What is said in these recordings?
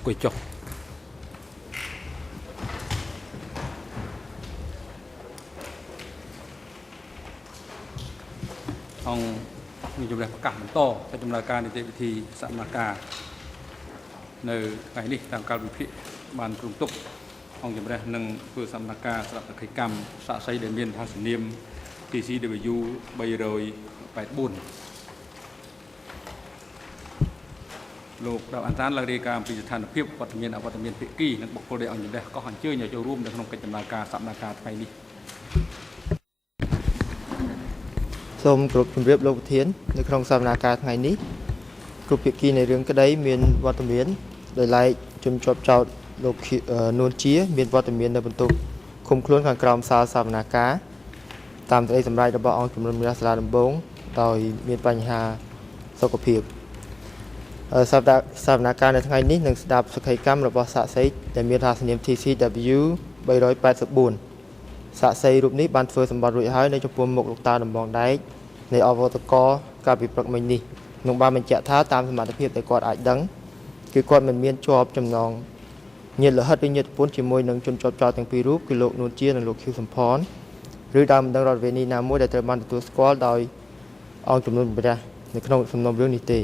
អង្គុយចុះអង្គមានជំនះប្រកាសបន្តទៅដំណើរការនីតិវិធីសកម្មការនៅថ្ងៃនេះតាមកាលវិភាគបានគ្រោងទុកអង្គជំនះនឹងធ្វើសកម្មការស្រាប់សក្ខីកម្មសាក្សីដែលមានថាសនាម TCW 384លោកដៅអន្តរឡើងរាយការណ៍អំពីស្ថានភាពវត្តមានអវត្តមានភាគីនិងបុគ្គលដែលអង្គជំនះក៏អញ្ជើញឲ្យចូលរួមនៅក្នុងកិច្ចដំណើរការសកម្មការថ្ងៃនេះសូមគោរពជម្រាបលោកប្រធាននៅក្នុងសកម្មភាពថ្ងៃនេះគ្រប់ភាគីនៃរឿងក្តីមានវត្តមានដោយឡែកជនជាប់ចោទលោកនួនជាមានវត្តមាននៅបន្ទប់ឃុំខ្លួនខាងក្រោមសាលសកម្មភាពតាមសេចក្តីសម្រេចរបស់អង្គជំនុំជម្រះសាលាដំបងដោយមានបញ្ហាសុខភាពសកម្មភាពនៅថ្ងៃនេះនឹងស្ដាប់សក្ខីកម្មរបស់សាក្សីដែលមានថាសនាម TCW 384សាក្សីរូបនេះបានធ្វើសម្បត្តិរួចហើយនៅចំពោះមុខលោកតាដំបងដែកនៃអវតកកាលពីព្រឹកមិញនេះក្នុងបានបញ្ជាក់ថាតាមសមត្ថភាពដែលគាត់អាចដឹងគឺគាត់មិនមានជាប់ចំណងញាតិលហិតឬញាតិពន្ធជាមួយនឹងជនជាប់ចោទទាំងពីររូបគឺលោកនួនជានិងលោកខៀវសំផនឬដើមមិនដឹងរដ្ឋវិន័យណាមួយដែលត្រូវបានទទួលស្គាល់ដោយអង្គជំនុំជម្រះនៅក្នុងសំណុំរឿងនេះទេ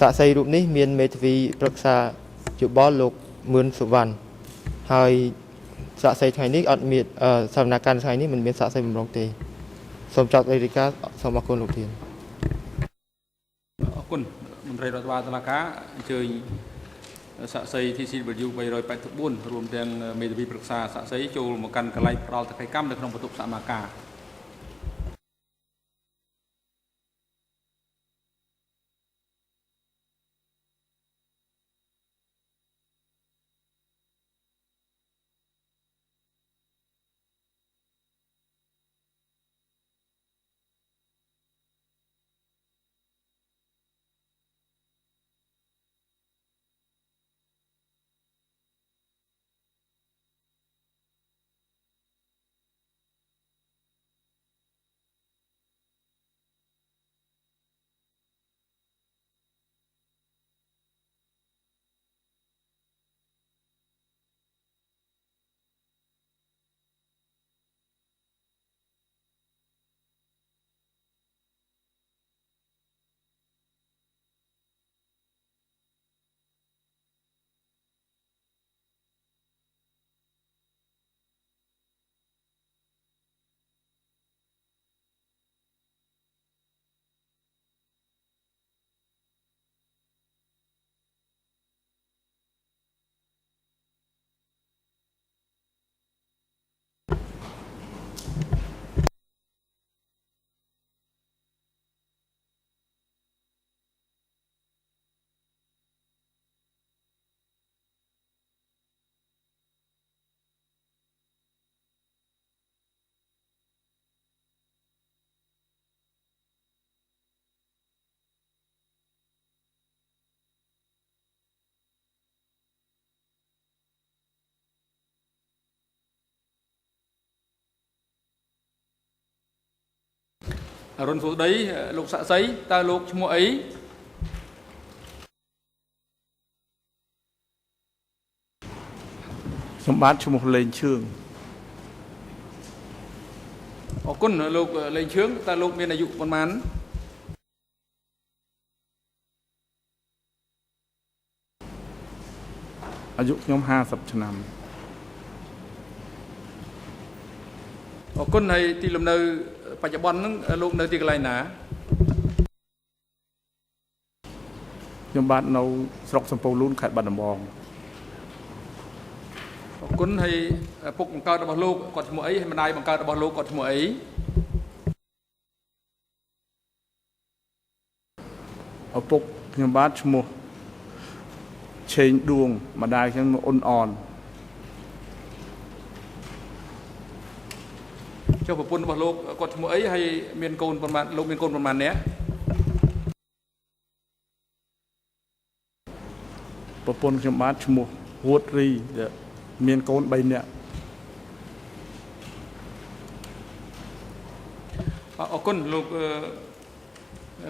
សាក្សីរូបនេះមានមេធាវីប្រឹក្សាយោបល់លោកមឿនសុវណ្ណហើយសាក្សីថ្ងៃនេះអត់មានសកម្មភាពថ្ងៃនេះមិនមានសាក្សីបំរុងទេសូមចោទរាយការណ៍សូមអរគុណលោកធានអរគុណមន្ត្រីរដ្ឋបាលតុលាការអញ្ជើញសាក្សី TCW 384រួមទាំងមេធាវីប្រឹក្សាសាក្សីចូលមកកាន់កន្លែងផ្ដាល់សក្ខីកម្មនៅក្នុងបន្ទប់សកម្មការអរុនសុដីលោកសាក់សីតើលោកឈ្មោះអីសម្បត្តិឈ្មោះលេងឈឿងអរគុណលោកលេងឈឿងតើលោកមានអាយុប៉ុន្មានអាយុខ្ញុំ50ឆ្នាំអរគុណហើយទីលំនៅបច្ចុប្បន្នហ្នឹងលោកនៅទីកន្លែងណាខ្ញុំបាទនៅស្រុកសំពៅលូនខេត្តបាត់ដំបងអរគុណហើយពុកបង្កើតរបស់លោកគាត់ឈ្មោះអីហើយម្ដាយបង្កើតរបស់លោកគាត់ឈ្មោះអីឪពុកខ្ញុំបាទឈ្មោះឆេងឌួងម្ដាយខ្ញុំអ៊ុនអនចុះប្រពន្ធរបស់លោកគាត់ឈ្មោះអីហើយមានកូនប៉ុន្មានលោកមានកូនប៉ុន្មាននាក់ប្រពន្ធខ្ញុំបាទឈ្មោះហួតរីមានកូន3នាក់អរគុណលោក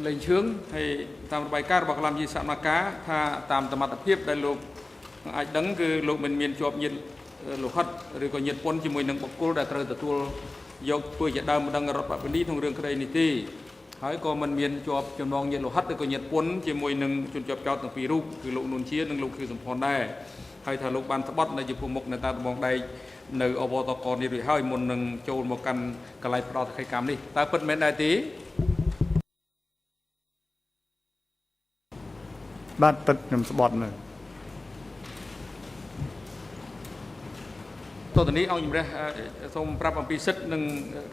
លេងឈឿងហើយតាមរបាយការណ៍របស់គណៈជាសមាការថាតាមសមត្ថភាពដែលលោកអាចដឹងគឺលោកមិនមានជាប់ញាតលោហិតឬក៏ញាតពន្ធជាមួយនឹងបុគ្គលដែលត្រូវទទួលយកធ្វើជាដើមម្ដងរដ្ឋបព្វនីក្នុងរឿងក្តីនេះទេហើយក៏មិនមានជាប់ចំណងញាតលោហិតឬក៏ញាតពន្ធជាមួយនឹងជនជាប់ចោតទាំងពីររូបគឺលោកនួនជានិងលោកខៀវសំផនដែរហើយថាលោកបានស្បត់នៅចំពោះមុខនៅតាមដំបងដែកនៅអវតកនេះរួចហើយមុននឹងចូលមកកាន់កន្លែងផ្ដោតកិច្ចកម្មនេះតើពិតមែនដែរទេបាទពិតខ្ញុំស្បត់នៅតទៅនេះអង្គជំរះសូមប្រាប់អំពីសិទ្ធិនិង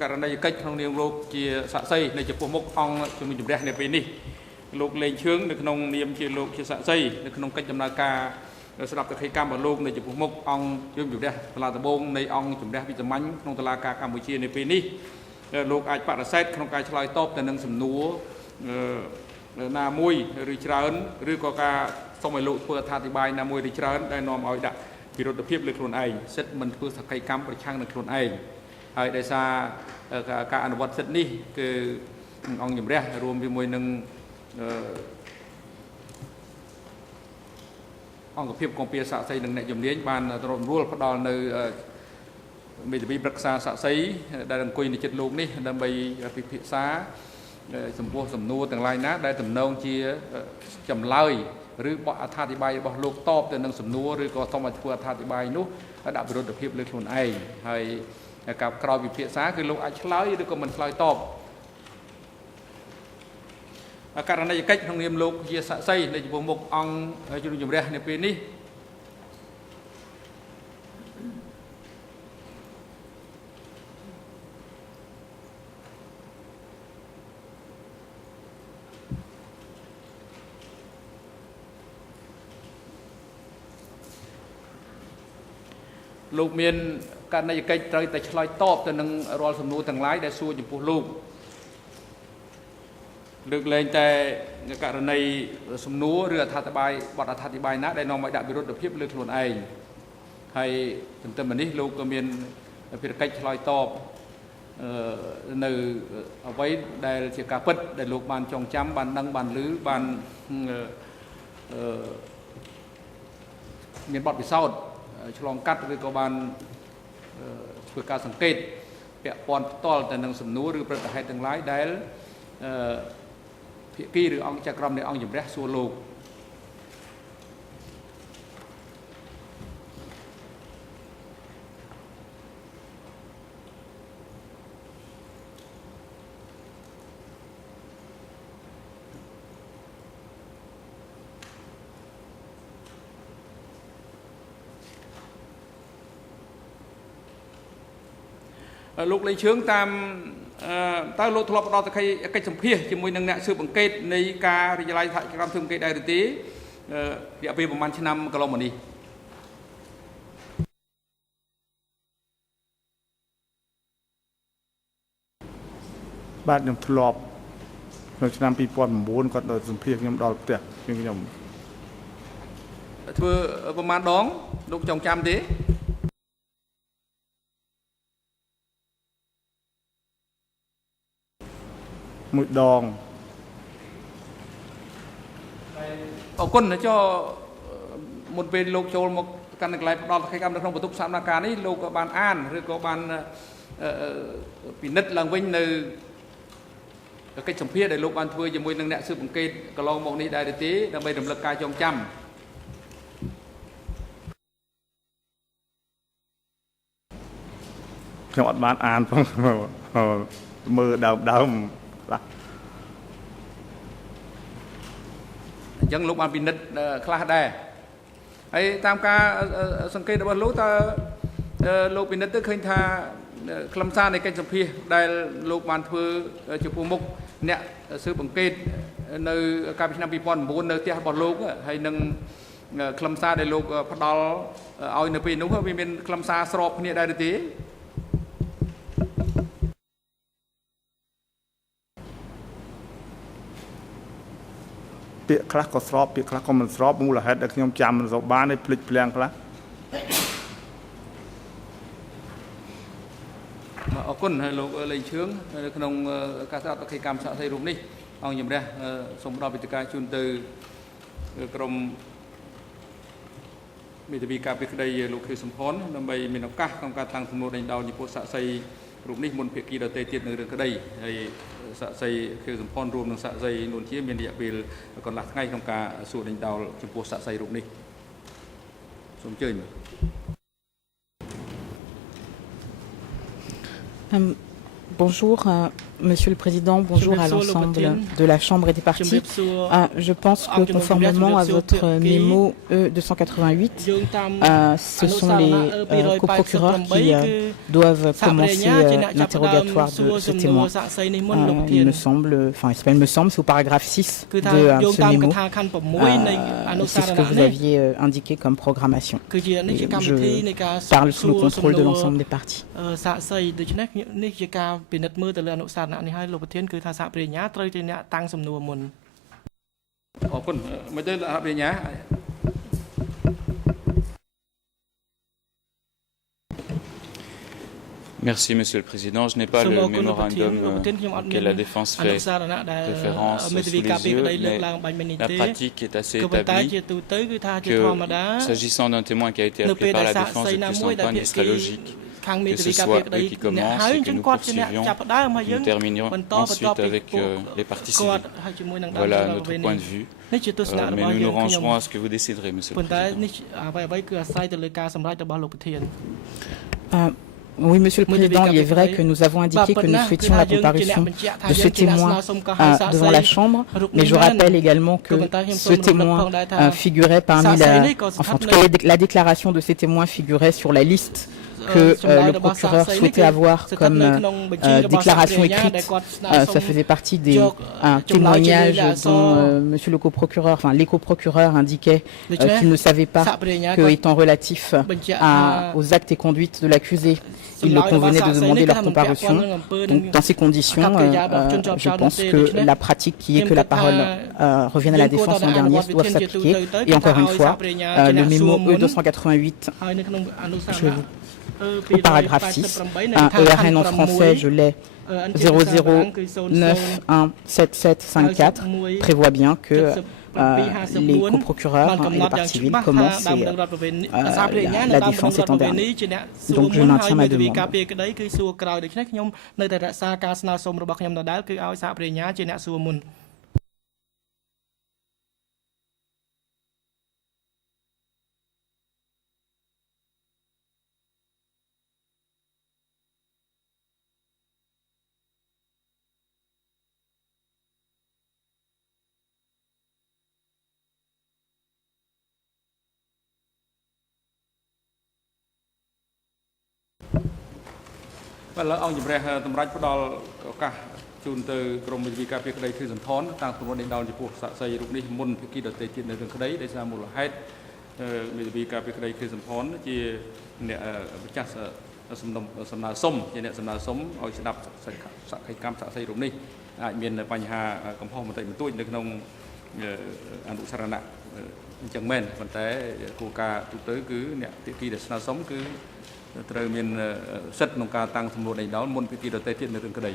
ករណីកិច្ចក្នុងនាមលោកជាសាក្សីនៅចំពោះមុខអង្គជំនុំជម្រះនៅពេលនេះលោកលេងឈឿងនៅក្នុងនាមជាលោកជាសាក្សីនៅក្នុងកិច្ចដំណើរការស្ដាប់កិច្ចកម្មរបស់លោកនៅចំពោះមុខអង្គជំនុំជម្រះសាលាដំបងនៃអង្គជំរះវិសាមញ្ញក្នុងតុលាការកម្ពុជានៅពេលនេះលោកអាចបដិសេធក្នុងការឆ្លើយតបទៅនឹងសំណួរណាមួយឬច្រើនឬក៏ការសូមឲ្យលោកធ្វើអត្ថាធិប្បាយណាមួយឬច្រើនដែលនាំឲ្យដាក់វិរុទ្ធភាពលើខ្លួនឯងសិទ្ធិមិនធ្វើសកម្មកម្មប្រឆាំងនឹងខ្លួនឯងហើយដោយសារការអនុវត្តសិទ្ធិនេះគឺអង្គជំរះរួមជាមួយនឹងអង្គភាពគម្ពីរសាក្សីនិងអ្នកជំនាញបានរំរួលផ្ដល់នៅមេធាវីប្រឹក្សាសាក្សីដែលអង្គុយនៅជិតលោកនេះដើម្បីពិភាក្សាចំពោះសំណួរទាំងឡាយណាដែលទំនងជាចម្លើយឬបកអត្ថាធិប្បាយរបស់លោកតបទៅនឹងសំណួរឬក៏សូមឲ្យធ្វើអត្ថាធិប្បាយនោះដាក់វិរុទ្ធភាពលើខ្លួនឯងហើយការក្រោយពិភាក្សាគឺលោកអាចឆ្លើយឬក៏មិនឆ្លើយតបករណីកិច្ចក្នុងនាមលោកជាសាក្សីនៅចំពោះមុខអង្គជំនុំជម្រះនៅពេលនេះលោកមានករណីកិច្ចត្រូវតែឆ្លើយតបទៅនឹងរាល់សំណួរទាំងឡាយដែលសួរចំពោះលោកលើកលែងតែករណីសំណួរឬអត្ថាធិប្បាយបទអត្ថាធិប្បាយណាដែលនាំឲ្យដាក់វិរុទ្ធភាពលើខ្លួនឯងហើយទន្ទឹមនេះលោកក៏មានភារកិច្ចឆ្លើយតបនៅអ្វីដែលជាការពិតដែលលោកបានចងចាំបានដឹងបានឮបានមានបទពិសោធន៍ឆ្លងកាត់ឬក៏បានធ្វើការសង្កេតពាក់ព័ន្ធផ្ទាល់ទៅនឹងសំណួរឬព្រឹត្តិហេតុទាំងឡាយដែលភាគីឬអង្គចក្រមនៃអង្គជំរះសួរលោកលោកលេងឈឿងតាមតើលោកធ្លាប់ផ្ដល់កិច្ចសម្ភាសជាមួយនឹងអ្នកស៊ើបអង្កេតនៃការវិទ្យាល័យសហការស៊ើបអង្កេតដែរឬទេរយៈពេលប្រហែលឆ្នាំកន្លងមកនេះបាទខ្ញុំធ្លាប់នៅឆ្នាំ2009គាត់ដល់សម្ភាសខ្ញុំដល់ផ្ទះខ្ញុំធ្វើប្រហែលដងលោកចងចាំទេមួយដងអរគុណចុះមុនពេលលោកចូលមកកាន់កន្លែងផ្ដល់កិច្ចកម្មនៅក្នុងបន្ទប់សកម្មការនេះលោកក៏បានអានឬក៏បានពិនិត្យឡើងវិញនៅកិច្ចសម្ភាសដែលលោកបានធ្វើជាមួយនឹងអ្នកស៊ើបអង្កេតកន្លងមកនេះដែរទេដើម្បីរំលឹកការចងចាំខ្ញុំអត់បានអានផងមើលដើមអញ្ចឹងលោកបានពិនិត្យខ្លះដែរហើយតាមការសង្កេតរបស់លោកតើលោកពិនិត្យទៅឃើញថាខ្លឹមសារនៃកិច្ចសម្ភាសដែលលោកបានធ្វើចំពោះមុខអ្នកស៊ើបអង្កេតនៅកាលពីឆ្នាំ2009នៅផ្ទះរបស់លោកហើយនឹងខ្លឹមសារដែលលោកផ្ដល់ឲ្យនៅពេលនោះវាមានខ្លឹមសារស្របគ្នាដែរឬទេពាក្យខ្លះក៏ស្របពាក្យខ្លះក៏មិនស្របមូលហេតុដែលខ្ញុំចាំមិនសូវបានទេភ្លេចភ្លាំងខ្លះអរគុណហើយលោកលេងឈឿងនៅក្នុងការស្ដាប់កិច្ចកម្មសាកសីរូបនេះ អង្គជំរះសូមដល់វិទ្យការជូនទៅក្រុមមេធាវីការពីក្តីលោកខៀវសំផនដើម្បីមានឱកាសក្នុងការតាំងសំណួរដេញដោលចំពោះសាក្សីរូបនេះមុនភាគីដទៃទៀតនៅរឿងក្តីហើយសាក្សីខៀវសំផនរួមនឹងសាក្សីនួនជាមានរយៈពេលកន្លះថ្ងៃក្នុងការសួរដេញដោលចំពោះសាក្សីរូបនេះសូមអញ្ជើញ Bonjour, Monsieur le Président, bonjour à l'ensemble de la Chambre et des partis. Je pense que conformément à votre mémo E288, ce sont les coprocureurs qui doivent commencer l'interrogatoire de ce témoin. Il me semble, enfin il me semble, c'est au paragraphe 6 de ce mémo. C'est ce que vous aviez indiqué comme programmation. Et je parle sous le contrôle de l'ensemble des partis. ពិនិត្យមើលទៅលើអនុសារណៈនេះហើយលោកប្រធានគឺថាសហប្រញ្ញាត្រូវជាអ្នកតាំងសំណួរមុនអរគុណមិនទៅសហប្រញ្ញា Merci Monsieur le Président. Je n'ai pas le mémorandum auquel la défense fait référence sous les yeux, mais la pratique est assez établie que s'agissant d'un témoin qui a été appelé par la défense de plus en temps, il serait logique que ce soit eux qui commencent et que nous poursuivions, nous terminions ensuite avec les parties civiles. Voilà notre point de vue, mais nous nous rangerons à ce que vous déciderez, Monsieur le Président. Oui, Monsieur le Président, il est vrai que nous avons indiqué que nous souhaitions la comparution de ce témoin devant la Chambre, mais je rappelle également que ce témoin figurait parmi en tout cas, la déclaration de ces témoins figurait sur la liste que le procureur souhaitait avoir comme déclaration écrite. Ça faisait partie des témoignages dont Monsieur le coprocureur, enfin les coprocureurs indiquaient qu'ils ne savaient pas que, étant relatif aux actes et conduites de l'accusé, il leur convenait de demander leur comparution. Donc, dans ces conditions, je pense que la pratique qui est que la parole revienne à la défense en dernier doit s'appliquer. Et encore une fois, le mémo E288, au paragraphe 6, un ERN en français, je l'ai 00917754, prévoit bien que les coprocureurs et les parties civiles commencent et la défense est en dernier. Donc je maintiens ma demande. Well, ông chụp ra tầm rách bắt đầu cả chun từ krom bị cà phê đây khi dần thon tăng tầm đến đầu chụp cuộc sạ xây lúc này môn phía kia đợt tây trên đường đấy để ra một là hết bị cà phê đây khi dần thon chỉ nè chắc sầm nào sông chỉ nè sầm nào sống ở sẽ đập sạ khai cam sạ xây lúc này miền Pành Hà cầm phong một tại một tuổi được nông ăn đủ sara nạ chẳng men còn té cô ca tụ tới cứ nè tiệm kia để sầm nào sống cứត្រូវមានសិទ្ធិក្នុងការតាំងសំណួរដេញដោលមុនពីទីដទៃទៀតនៅរឿងក្តី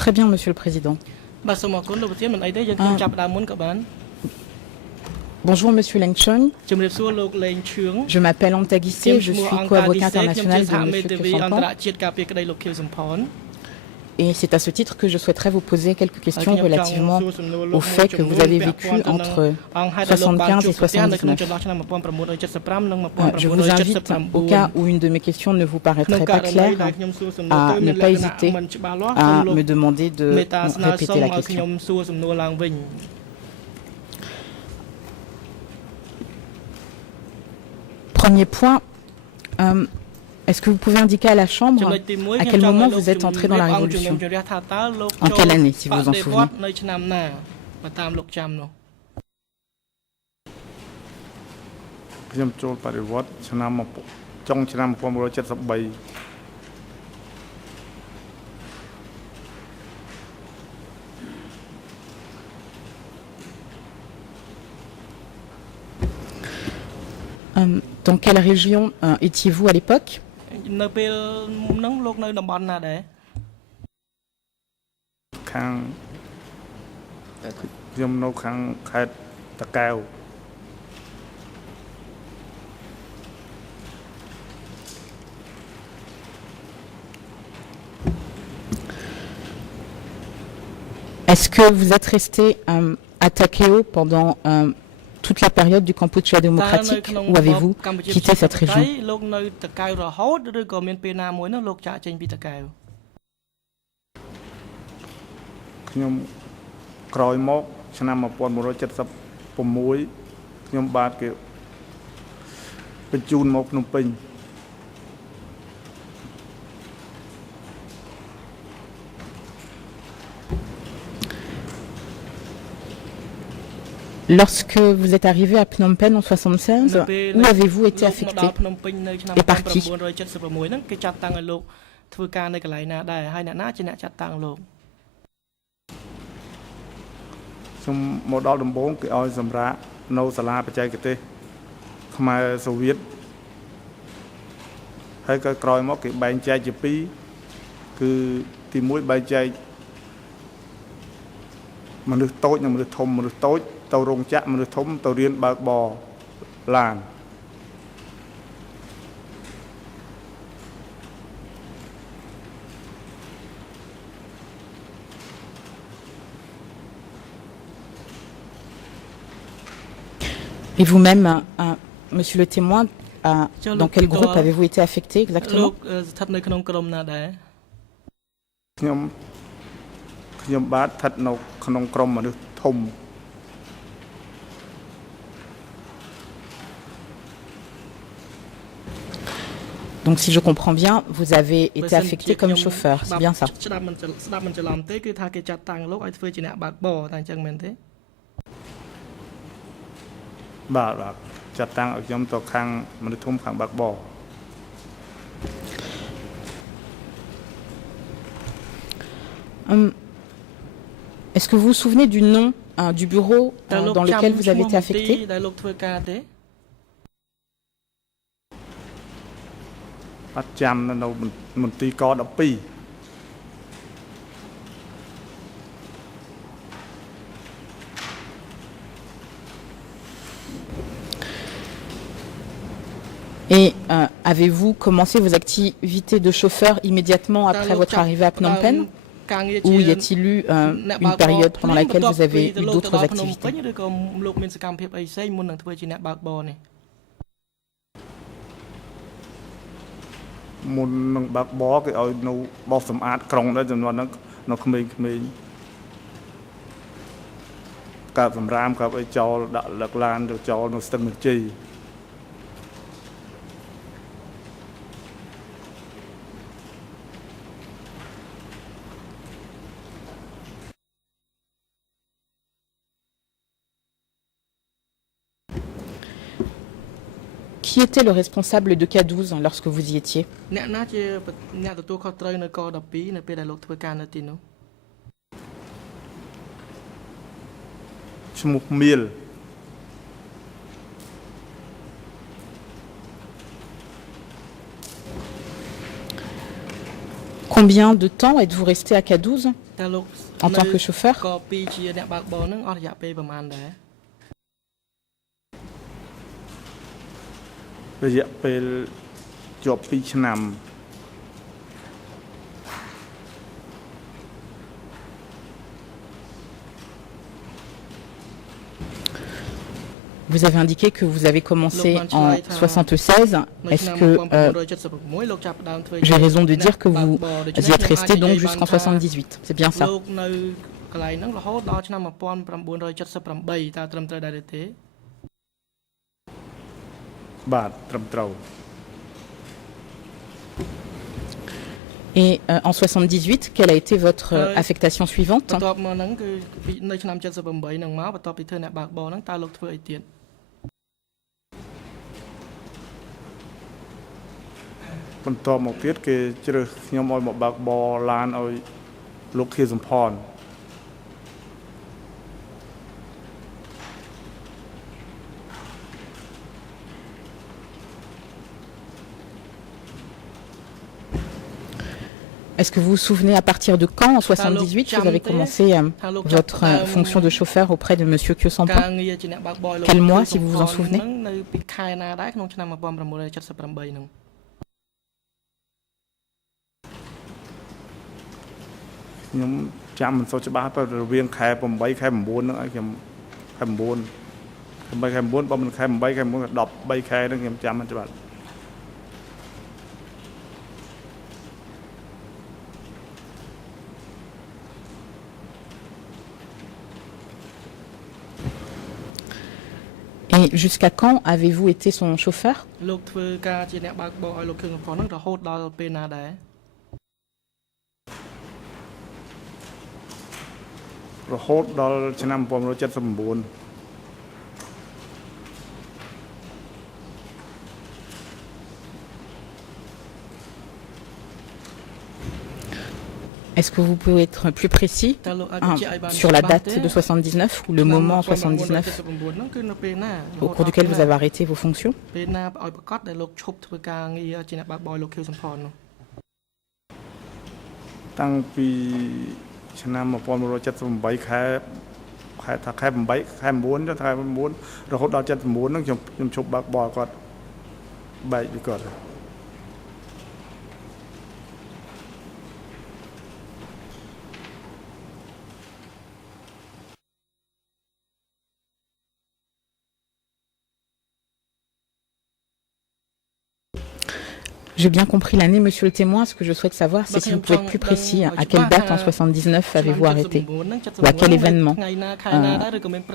Très bien, Monsieur le Président. Bonjour Monsieur Leng Chun. Je m'appelle Antagissé, je suis co-avocat international de Monsieur Kheo Samphan. Et c'est à ce titre que je souhaiterais vous poser quelques questions relativement au fait que vous avez vécu entre 75 et 79. Je vous invite, au cas où une de mes questions ne vous paraîtrait pas claire, à ne pas hésiter à me demander de répéter la question. Premier point. Est-ce que vous pouvez indiquer à la Chambre à quel moment vous êtes entré dans la Révolution? En quelle année, si vous vous en souvenez? Dans quelle région étiez-vous à l'époque? នៅពេលហ្នឹងលោកនៅតំបន់ណាដែរ ខាងខ្ញុំនៅខាងខេត្តតាកែវ Est-ce que vous êtes resté à Takeo pendant toute la période du Kampuchea démocratique ou avez-vous quitté cette région? លោកនៅតាកែវរហូតឬក៏មានពេលណាមួយនោះលោកចាកចេញពីតាកែវ ខ្ញុំក្រោយមកឆ្នាំ 1976 ខ្ញុំបាទគេបញ្ជូនមកភ្នំពេញ Lorsque vous êtes arrivé à Phnom Penh en 76, où avez-vous été affecté et par qui? ហ្នឹងគេចាត់តាំងឲ្យលោកធ្វើការនៅកន្លែងណាដែរហើយអ្នកណាជាអ្នកចាត់តាំងលោក ខ្ញុំមកដល់ដំបូងគេឲ្យសម្រាប់នៅសាលាបច្ចេកទេសខ្មែរសូវៀតហើយក៏ក្រោយមកគេបែងចែកជាពីរគឺទី1បែងចែកមនុស្សតូចនិងមនុស្សធំមនុស្សតូចទៅរោងចក្រមនុស្សធំទៅរៀនបើកបរឡាន Et vous-même, monsieur le témoin, dans quel groupe avez-vous été affecté exactement? ស្ថិតនៅក្នុងក្រុមណាដែរ ខ្ញុំបាទស្ថិតនៅក្នុងក្រុមមនុស្សធំ Donc si je comprends bien, vous avez été affecté comme chauffeur, c'est bien ça? ស្ដាប់មិនច្រឡំទេគឺថាគេចាត់តាំងលោកឲ្យធ្វើជាអ្នកបើកបរតែអញ្ចឹងមែនទេ បាទចាត់តាំងឲ្យខ្ញុំទៅខាងមនុស្សធំខាងបើកបរ Est-ce que vous vous souvenez du nom du bureau dans lequel vous avez été affecté? ដែលលោកធ្វើការទេ អត់ចាំនៅមន្ទីរក12 Et avez-vous commencé vos activités de chauffeur immédiatement après votre arrivée à Phnom Penh? Ou y a-t-il eu une période pendant laquelle vous avez eu d'autres activités? ឬក៏លោកមានសកម្មភាពអីផ្សេងមុននឹងធ្វើជាអ្នកបើកបរនេះ មុននឹងបើកបរគេឲ្យនៅបោសសម្អាតក្រុងដែរចំនួនហ្នឹងនៅក្មេងៗកាប់សម្រាមកាប់អីចោលដាក់លឹកឡានទៅចោលនៅស្ទឹងមន្ទីរ Qui était le responsable de K12 lorsque vous y étiez? អ្នកណាជាអ្នកទទួលខុសត្រូវនៅក12នៅពេលដែលលោកធ្វើការនៅទីនោះ ឈ្មោះមៀល Combien de temps êtes-vous resté à K12 en tant que chauffeur? ក2ជាអ្នកបើកបរហ្នឹងអស់រយៈពេលប្រហែលដែរ រយៈពេលជាប់2ឆ្នាំ Vous avez indiqué que vous avez commencé en 76. Est-ce que j'ai raison de dire que vous y êtes resté donc jusqu'en 78? C'est bien ça? នៅកន្លែងហ្នឹងរហូតដល់ឆ្នាំ 1978 តើត្រឹមត្រូវដែរទេ បាទត្រឹមត្រូវ Et en 78, quelle a été votre affectation suivante? បន្ទាប់មកហ្នឹងគឺនៅឆ្នាំ 78 ហ្នឹងមកបន្ទាប់ពីធ្វើអ្នកបើកបរហ្នឹងតើលោកធ្វើអីទៀត បន្ទាប់មកទៀតគេជ្រើសខ្ញុំឲ្យមកបើកបរឡានឲ្យលោកខៀវសំផន Et Est-ce que vous vous souvenez à partir de quand, en 78, vous avez commencé votre fonction de chauffeur auprès de Monsieur Kyo Sampan? Quel mois, si vous vous en souvenez? Et jusqu'à quand avez-vous été son chauffeur? Est-ce que vous pouvez être plus précis sur la date de 79 ou le moment 79 au cours duquel vous avez arrêté vos fonctions? J'ai bien compris l'année, monsieur le témoin. Ce que je souhaite savoir, c'est si vous pouvez être plus précis. À quelle date en 79 avez-vous arrêté? Ou à quel événement?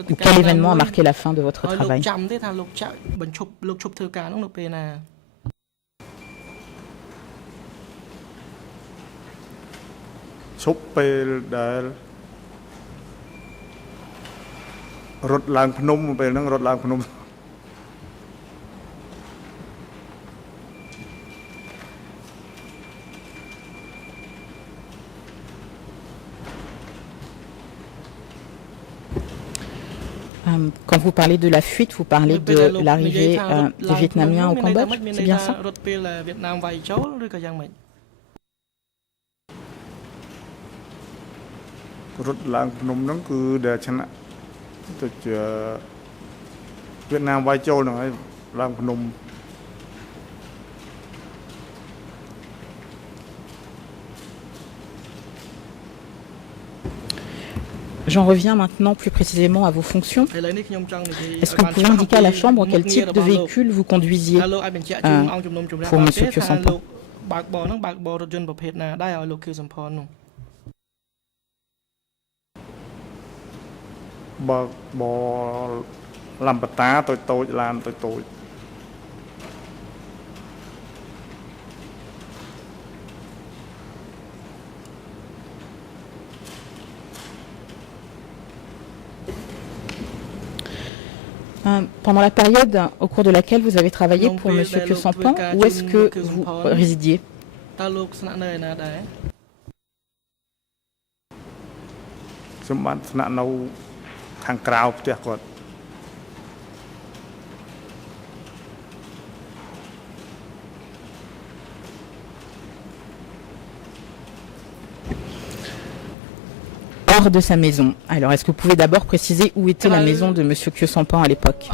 Ou quel événement a marqué la fin de votre travail? Quand vous parlez de la fuite, vous parlez de l'arrivée des Vietnamiens au Cambodge, c'est bien ça? J'en reviens maintenant plus précisément à vos fonctions. Est-ce que vous pouvez indiquer à la Chambre quel type de véhicule vous conduisiez pour M. Kyo Sampan? Pendant la période au cours de laquelle vous avez travaillé pour M. Kyo Sampan, où est-ce que vous résidiez? De sa maison. Alors, est-ce que vous pouvez d'abord préciser où était la maison de M. Kyo Sampan à l'époque?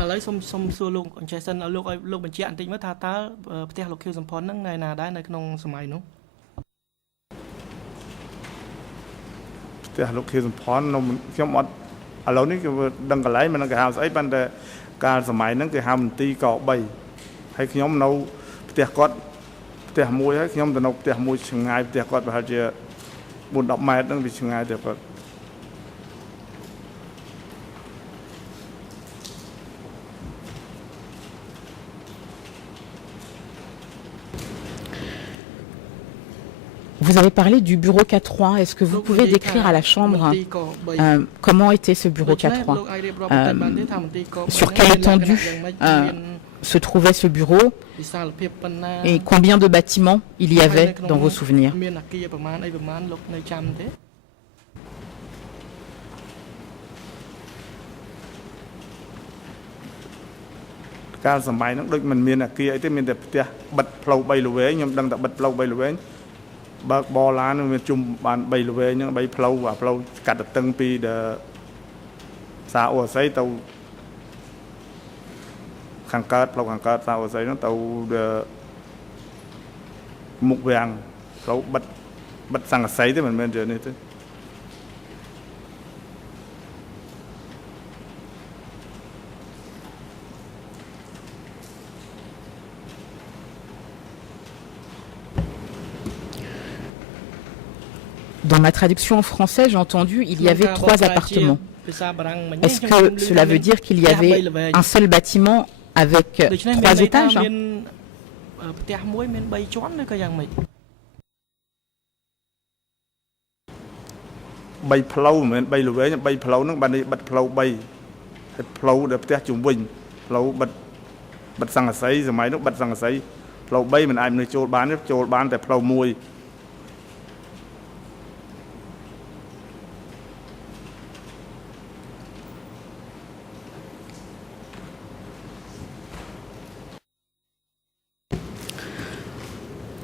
Vous avez parlé du bureau K3. Est-ce que vous pouvez décrire à la Chambre comment était ce bureau K3? Sur quelle étendue se trouvait ce bureau? Et combien de bâtiments il y avait dans vos souvenirs? បើកបរឡានវាជុំបាន3ល្វែងហ្នឹង3ផ្លូវអាផ្លូវកាត់តឹងពីសាអូស័យទៅខាងកើតផ្លូវខាងកើតសាអូស័យហ្នឹងទៅមុខវាំងផ្លូវបិទសង្កសីទេមិនមែននេះទេ Dans ma traduction en français, j'ai entendu il y avait 3 appartements. Est-ce que cela veut dire qu'il y avait un seul bâtiment avec 3 étages?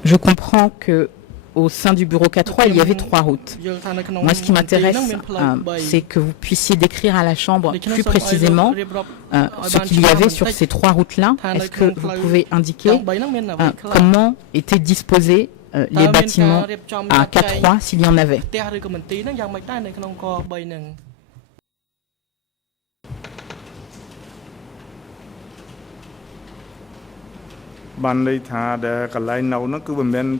Je comprends que au sein du bureau K3, il y avait 3 routes. Moi, ce qui m'intéresse, c'est que vous puissiez décrire à la Chambre plus précisément ce qu'il y avait sur ces 3 routes-là. Est-ce que vous pouvez indiquer comment étaient disposés les bâtiments à K3 s'il y en avait? Ban đây thà để cái lại nấu nó cứ bên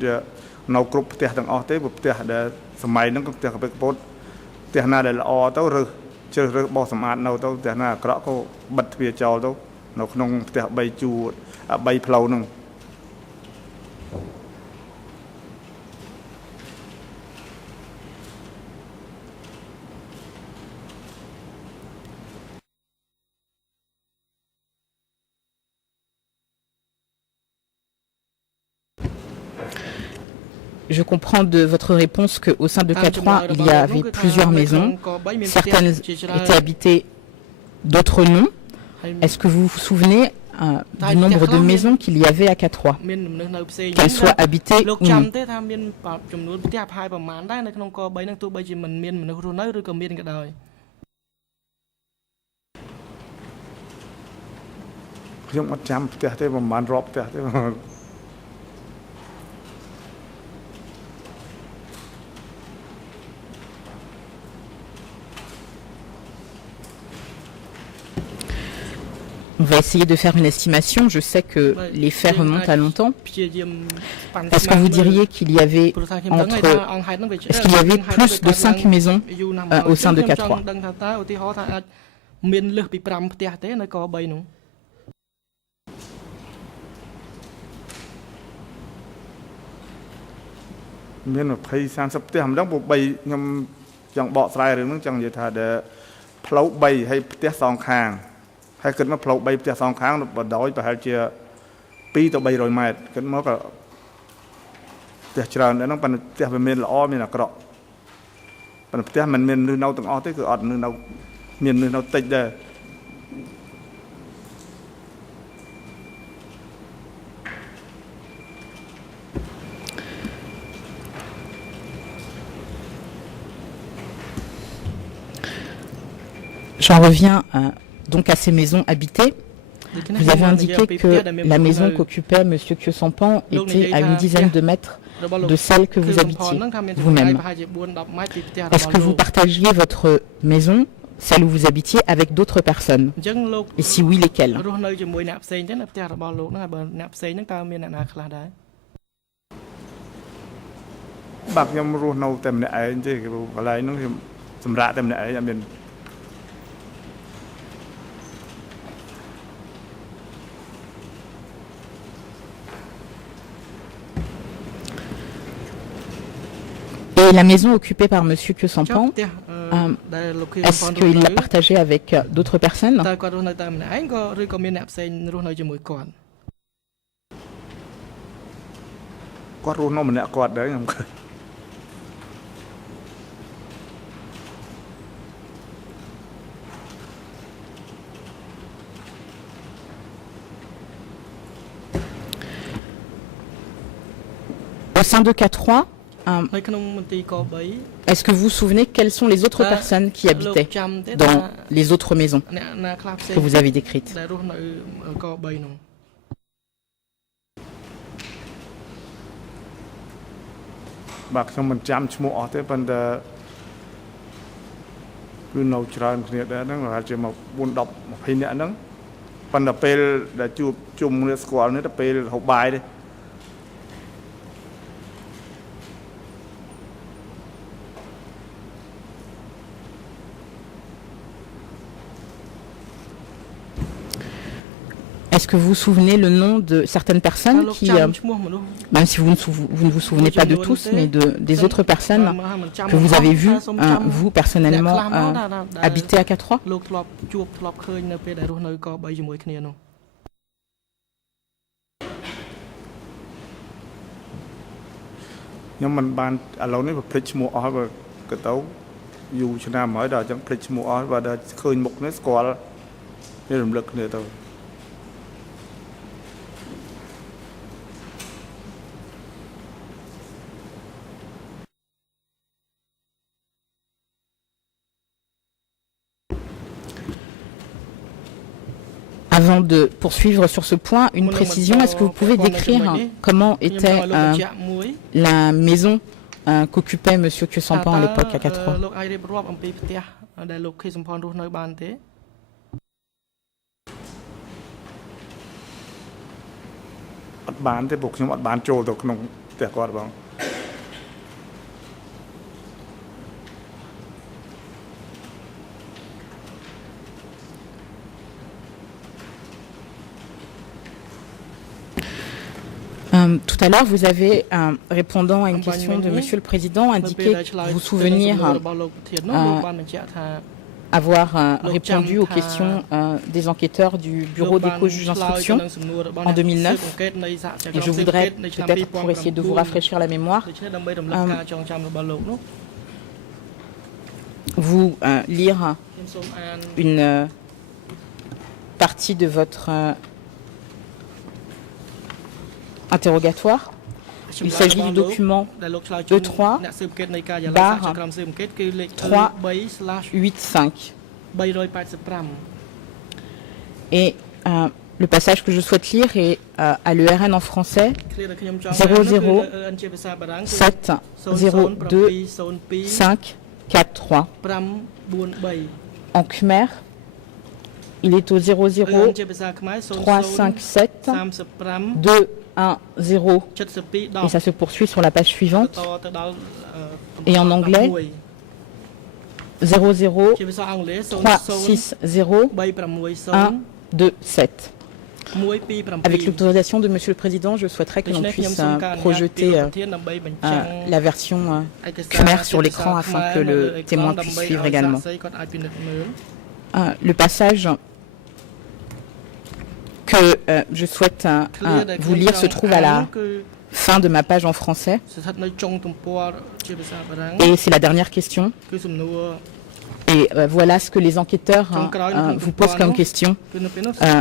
nấu cướp tiệt thằng ở thế bột tiệt để sớm nó cũng tiệt cái bột tiệt na để là ở tao rồi chơi rồi bỏ sớm ăn nấu tao tiệt na cái có bật về trào tao nấu nông tiệt bay chu bay plau nông. Je comprends de votre réponse qu'au sein de K3, il y avait plusieurs maisons. Certaines étaient habitées, d'autres non. Est-ce que vous vous souvenez du nombre de maisons qu'il y avait à K3, qu'elles soient habitées ou non? On va essayer de faire une estimation. Je sais que les faits remontent à longtemps. Est-ce que vous diriez qu'il y avait est-ce qu'il y avait plus de 5 maisons au sein de K3? Hay cần mà phẫu bay tiệt song kháng và đói và hay chia pi tới 300 mét cần mà cả tiệt tràn để nó bằng tiệt về miền là o miền là cọ bằng tiệt mình miền nơi nào từng o tới cứ ở nơi nào miền nơi nào tịch đây. J'en reviens donc à ces maisons habitées. Vous avez indiqué que la maison qu'occupait M. Kyosampan était à une dizaine de mètres de celle que vous habitiez vous-même. Est-ce que vous partagiez votre maison, celle où vous habitiez, avec d'autres personnes? Et si oui, lesquelles? Et la maison occupée par M. Kyosampan, est-ce qu'il l'a partagée avec d'autres personnes? Au sein de K3, est-ce que vous vous souvenez quelles sont les autres personnes qui habitaient dans les autres maisons que vous avez décrites? Est-ce que vous vous souvenez le nom de certaines personnes qui, même si vous ne vous souvenez pas de tous, mais des autres personnes que vous avez vues, vous personnellement, habiter à K3? Avant de poursuivre sur ce point, une précision, est-ce que vous pouvez décrire comment était la maison qu'occupait M. Kyosampan à l'époque à K3? Tout à l'heure, vous avez, répondant à une question de Monsieur le Président, indiqué vous souvenir avoir répondu aux questions des enquêteurs du bureau d'éco-juge d'instruction en 2009. Et je voudrais, peut-être pour essayer de vous rafraîchir la mémoire, vous lire une partie de votre interrogatoire. Il s'agit du document E3 barre 385. Et le passage que je souhaite lire est à l'ERN en français 00 7 02 5 4 3. En khmer, il est au 00 357 2 1 0 et ça se poursuit sur la page suivante. Et en anglais 00 360 1 2 7. Avec l'autorisation de Monsieur le Président, je souhaiterais que l'on puisse projeter la version khmer sur l'écran afin que le témoin puisse suivre également. Le passage que je souhaite vous lire se trouve à la fin de ma page en français. Et c'est la dernière question. Et voilà ce que les enquêteurs vous posent comme question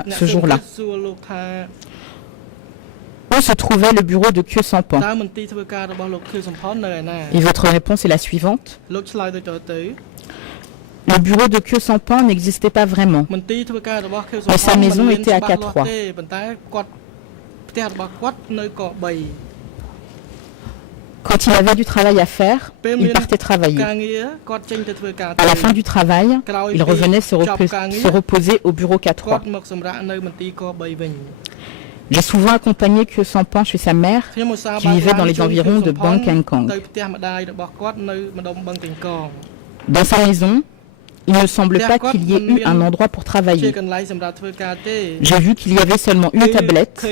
ce jour-là. Où se trouvait le bureau de Kyosampan? Et votre réponse est la suivante. Le bureau de Kyosampan n'existait pas vraiment, mais sa maison était à K3. Quand il avait du travail à faire, il partait travailler. À la fin du travail, il revenait se reposer au bureau K3. J'ai souvent accompagné Kyosampan chez sa mère, qui vivait dans les environs de Bang Kengkong. Dans sa maison, il ne semble pas qu'il y ait eu un endroit pour travailler. J'ai vu qu'il y avait seulement une tablette,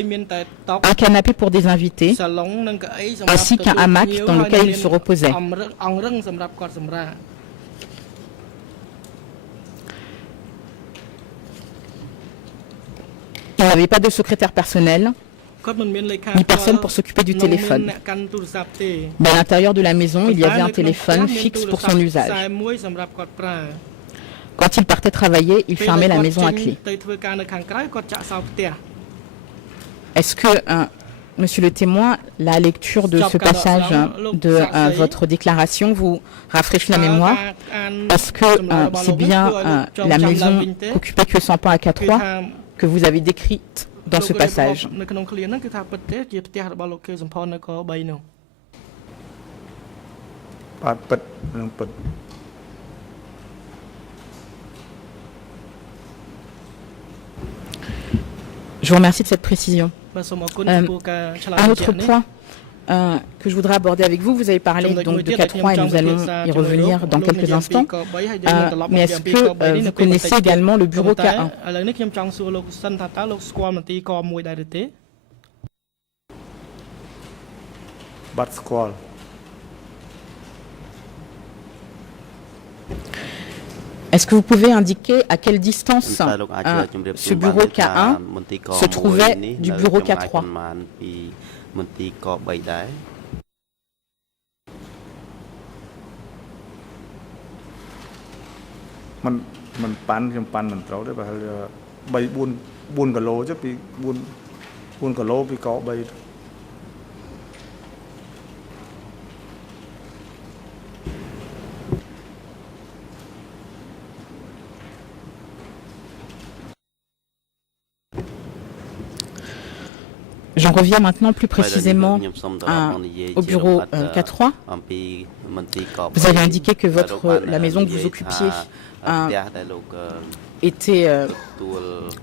un canapé pour des invités, ainsi qu'un hamac dans lequel il se reposait. Il n'avait pas de secrétaire personnel, ni personne pour s'occuper du téléphone. Mais à l'intérieur de la maison, il y avait un téléphone fixe pour son usage. Quand il partait travailler, il fermait la maison à clé. Est-ce que Monsieur le témoin, la lecture de ce passage de votre déclaration vous rafraîchit la mémoire. Est-ce que c'est bien la maison qu'occupait Khieu Samphan à K3 que vous avez décrite dans ce passage? Je vous remercie de cette précision. Un autre point que je voudrais aborder avec vous, vous avez parlé donc de K3 et nous allons y revenir dans quelques instants. Mais est-ce que vous connaissez également le bureau K1? Est-ce que vous pouvez indiquer à quelle distance ce bureau K1 se trouvait du bureau K3? Mình pan mình trâu đấy, bay buôn cả lô chứ, bị buôn cả lô bị có bay. J'en reviens maintenant plus précisément au bureau K3. Vous avez indiqué que la maison que vous occupiez était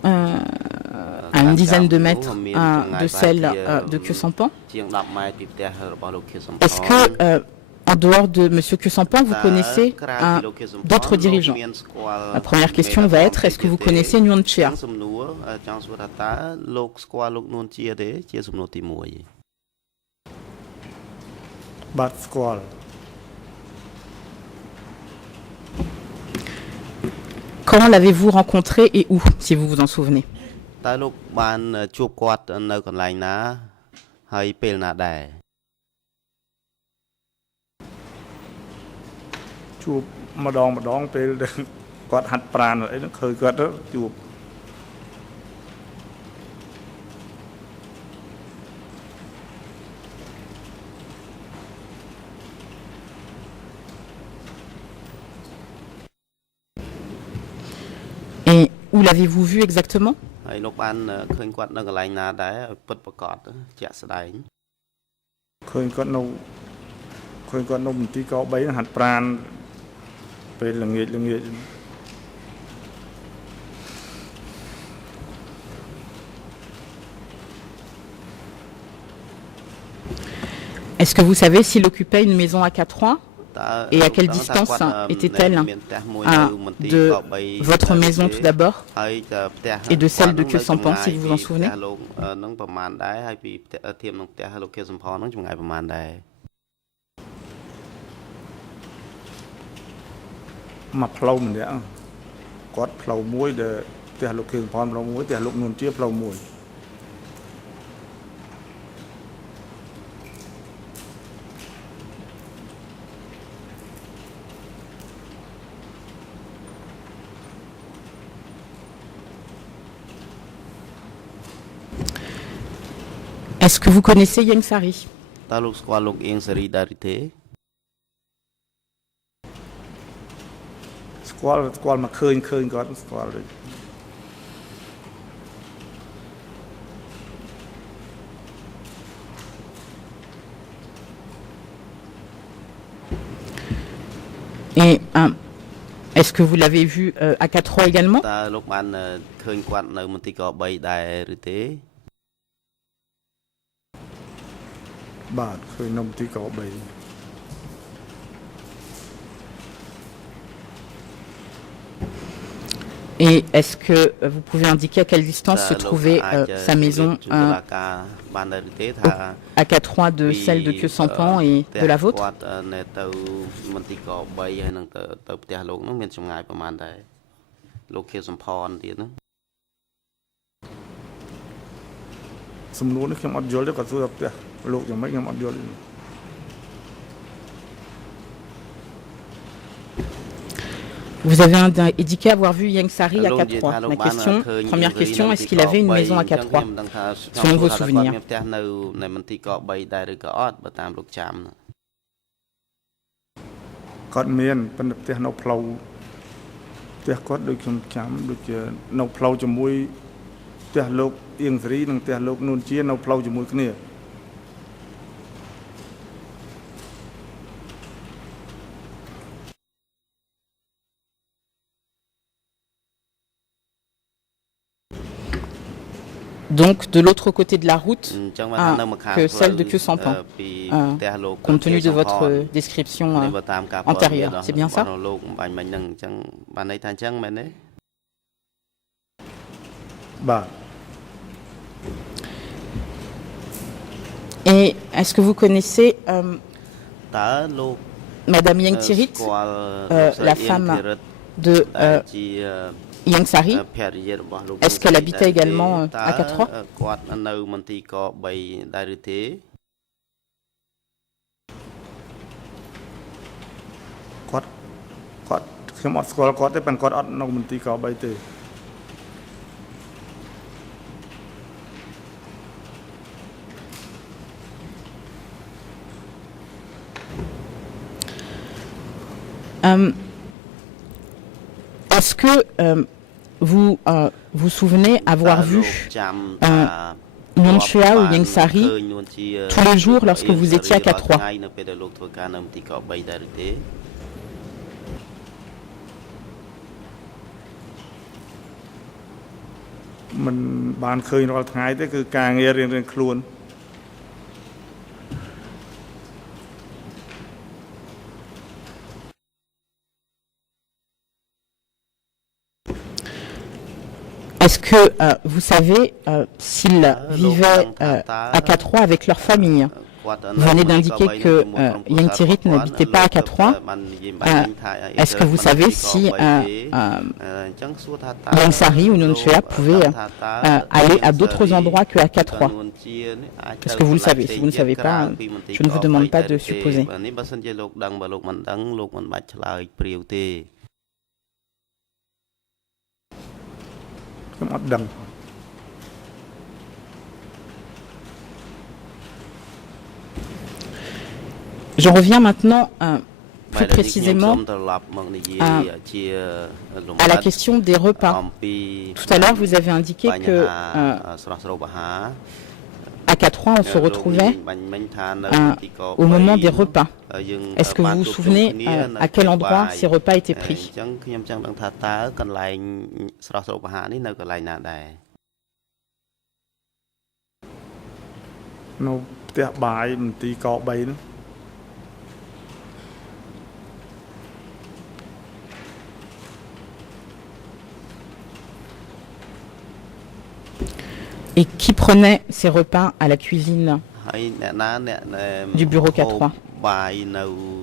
à une dizaine de mètres de celle de Khieu Samphan. Est-ce que, en dehors de M. Khieu Samphan, vous connaissez d'autres dirigeants? La première question va être, est-ce que vous connaissez Nguyen Chia? Quand l'avez-vous rencontré et où, si vous vous en souvenez? Chụp mà đong pe quạt hạt pran ấy nó khơi quạt đó chụp. Et où l'avez-vous vu exactement? Khơi quạt nâu một tí có bấy hạt pran về là nghề. Est-ce que vous savez s'il occupait une maison à K3 et à quelle distance était-elle de votre maison tout d'abord et de celle de Khieu Samphan, si vous vous en souvenez? Mà plau mình đấy, quạt plau muối để tiệt lục Khieu Samphan plau muối, tiệt lục Nguyen Chia plau muối. Est-ce que vous connaissez Ieng Sary? Squall mà khơi có squall rồi. Et est-ce que vous l'avez vu à K3 également? Bạn khơi nông tí có bầy. Et est-ce que vous pouvez indiquer à quelle distance se trouvait sa maison à K3 de celle de Khieu Samphan et de la vôtre? Vous avez indiqué avoir vu Ieng Sary à K3. Ma question, première question, est-ce qu'il avait une maison à K3 selon vos souvenirs? គាត់មានប៉ុន្តែផ្ទះនៅផ្លូវផ្ទះគាត់ដូចខ្ញុំចាំដូចជានៅផ្លូវជាមួយផ្ទះលោកអៀងសេរីនិងផ្ទះលោកនួនជានៅផ្លូវជាមួយគ្នា Donc de l'autre côté de la route que celle de Khieu Samphan, compte tenu de votre description antérieure, c'est bien ça? Et est-ce que vous connaissez Madame Ieng Thiriet, la femme de Ieng Sary? Est-ce qu'elle habitait également à K3? ខ្ញុំអត់ស្គាល់គាត់ទេប៉ុន្តែគាត់អត់នៅមន្ទីរក3ទេ Est-ce que vous vous souvenez avoir vu Nuon Chea ou Ieng Sary tous les jours lorsque vous étiez à K3? មិនបានឃើញរាល់ថ្ងៃទេគឺការងាររៀងៗខ្លួន Est-ce que vous savez s'ils vivaient à K3 avec leur famille? Vous venez d'indiquer que Ieng Thiriet n'habitait pas à K3. Est-ce que vous savez si Ieng Sary ou Nuon Chea pouvaient aller à d'autres endroits que à K3? Est-ce que vous le savez? Si vous ne savez pas, je ne vous demande pas de supposer. J'en reviens maintenant plus précisément à la question des repas. Tout à l'heure, vous avez indiqué que à K3, on se retrouvait au moment des repas. Est-ce que vous vous souvenez à quel endroit ces repas étaient pris? Et qui prenait ces repas à la cuisine du bureau K3?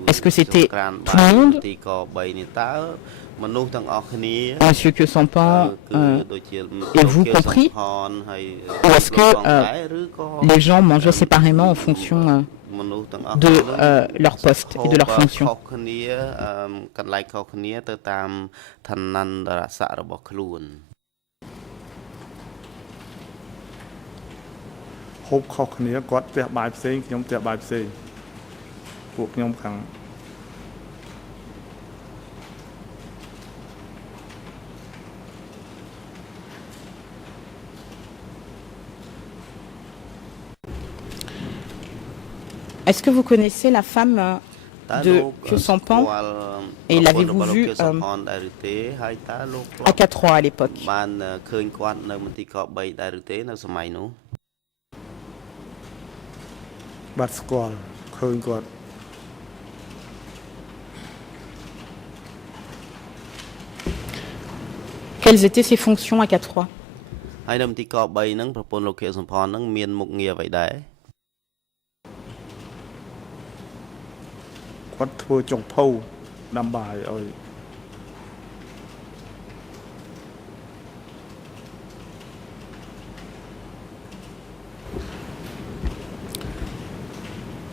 Est-ce que c'était tout le monde? Monsieur Khieu Samphan et vous compris? Ou est-ce que les gens mangeaient séparément en fonction de leur poste et de leur fonction? ហូបខុសគ្នាគាត់ផ្ទះបាយផ្សេងខ្ញុំផ្ទះបាយផ្សេងពួកខ្ញុំខាង Est-ce que vous connaissez la femme de Khieu Samphan et l'avez-vous vue à K3 à l'époque? Quelles étaient ses fonctions à K3? ហើយនៅមន្ទីរក3ហ្នឹងប្រពន្ធលោកខៀវសំផនហ្នឹងមានមុខងារអ្វីដែរ គាត់ធ្វើចុងភៅដាំបាយឲ្យ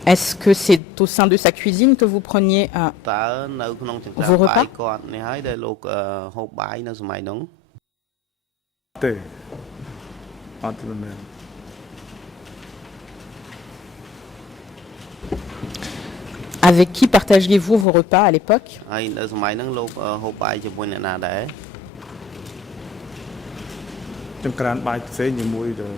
À Est-ce que c'est au sein de sa cuisine que vous preniez vos repas? គាត់នេះហើយដែលលោកហូបបាយនៅសម័យនោះ ទេអត់ទេមែន Avec qui partagiez-vous vos repas à l'époque? ហើយនៅសម័យហ្នឹងលោកហូបបាយជាមួយអ្នកណាដែរ ចង្ក្រានបាយផ្សេងជាមួយទៅ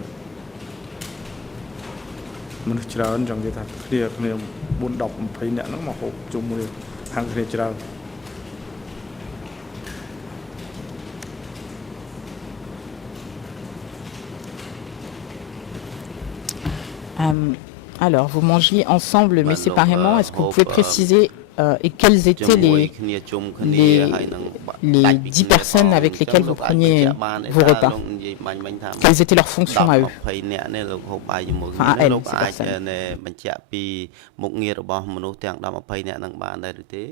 មនុស្សច្រើនចង់និយាយថាគ្នា4 10 20នាក់ហ្នឹងមកហូបជាមួយខាងគ្នាច្រើន Alors, vous mangiez ensemble mais séparément. Est-ce que vous pouvez préciser et quelles étaient les 10 personnes avec lesquelles vous preniez vos repas? Quelles étaient leurs fonctions à eux? Enfin, à elles, ces personnes. បញ្ជាក់ពីមុខងាររបស់មនុស្សទាំង10 20នាក់ហ្នឹងបានដែរឬទេ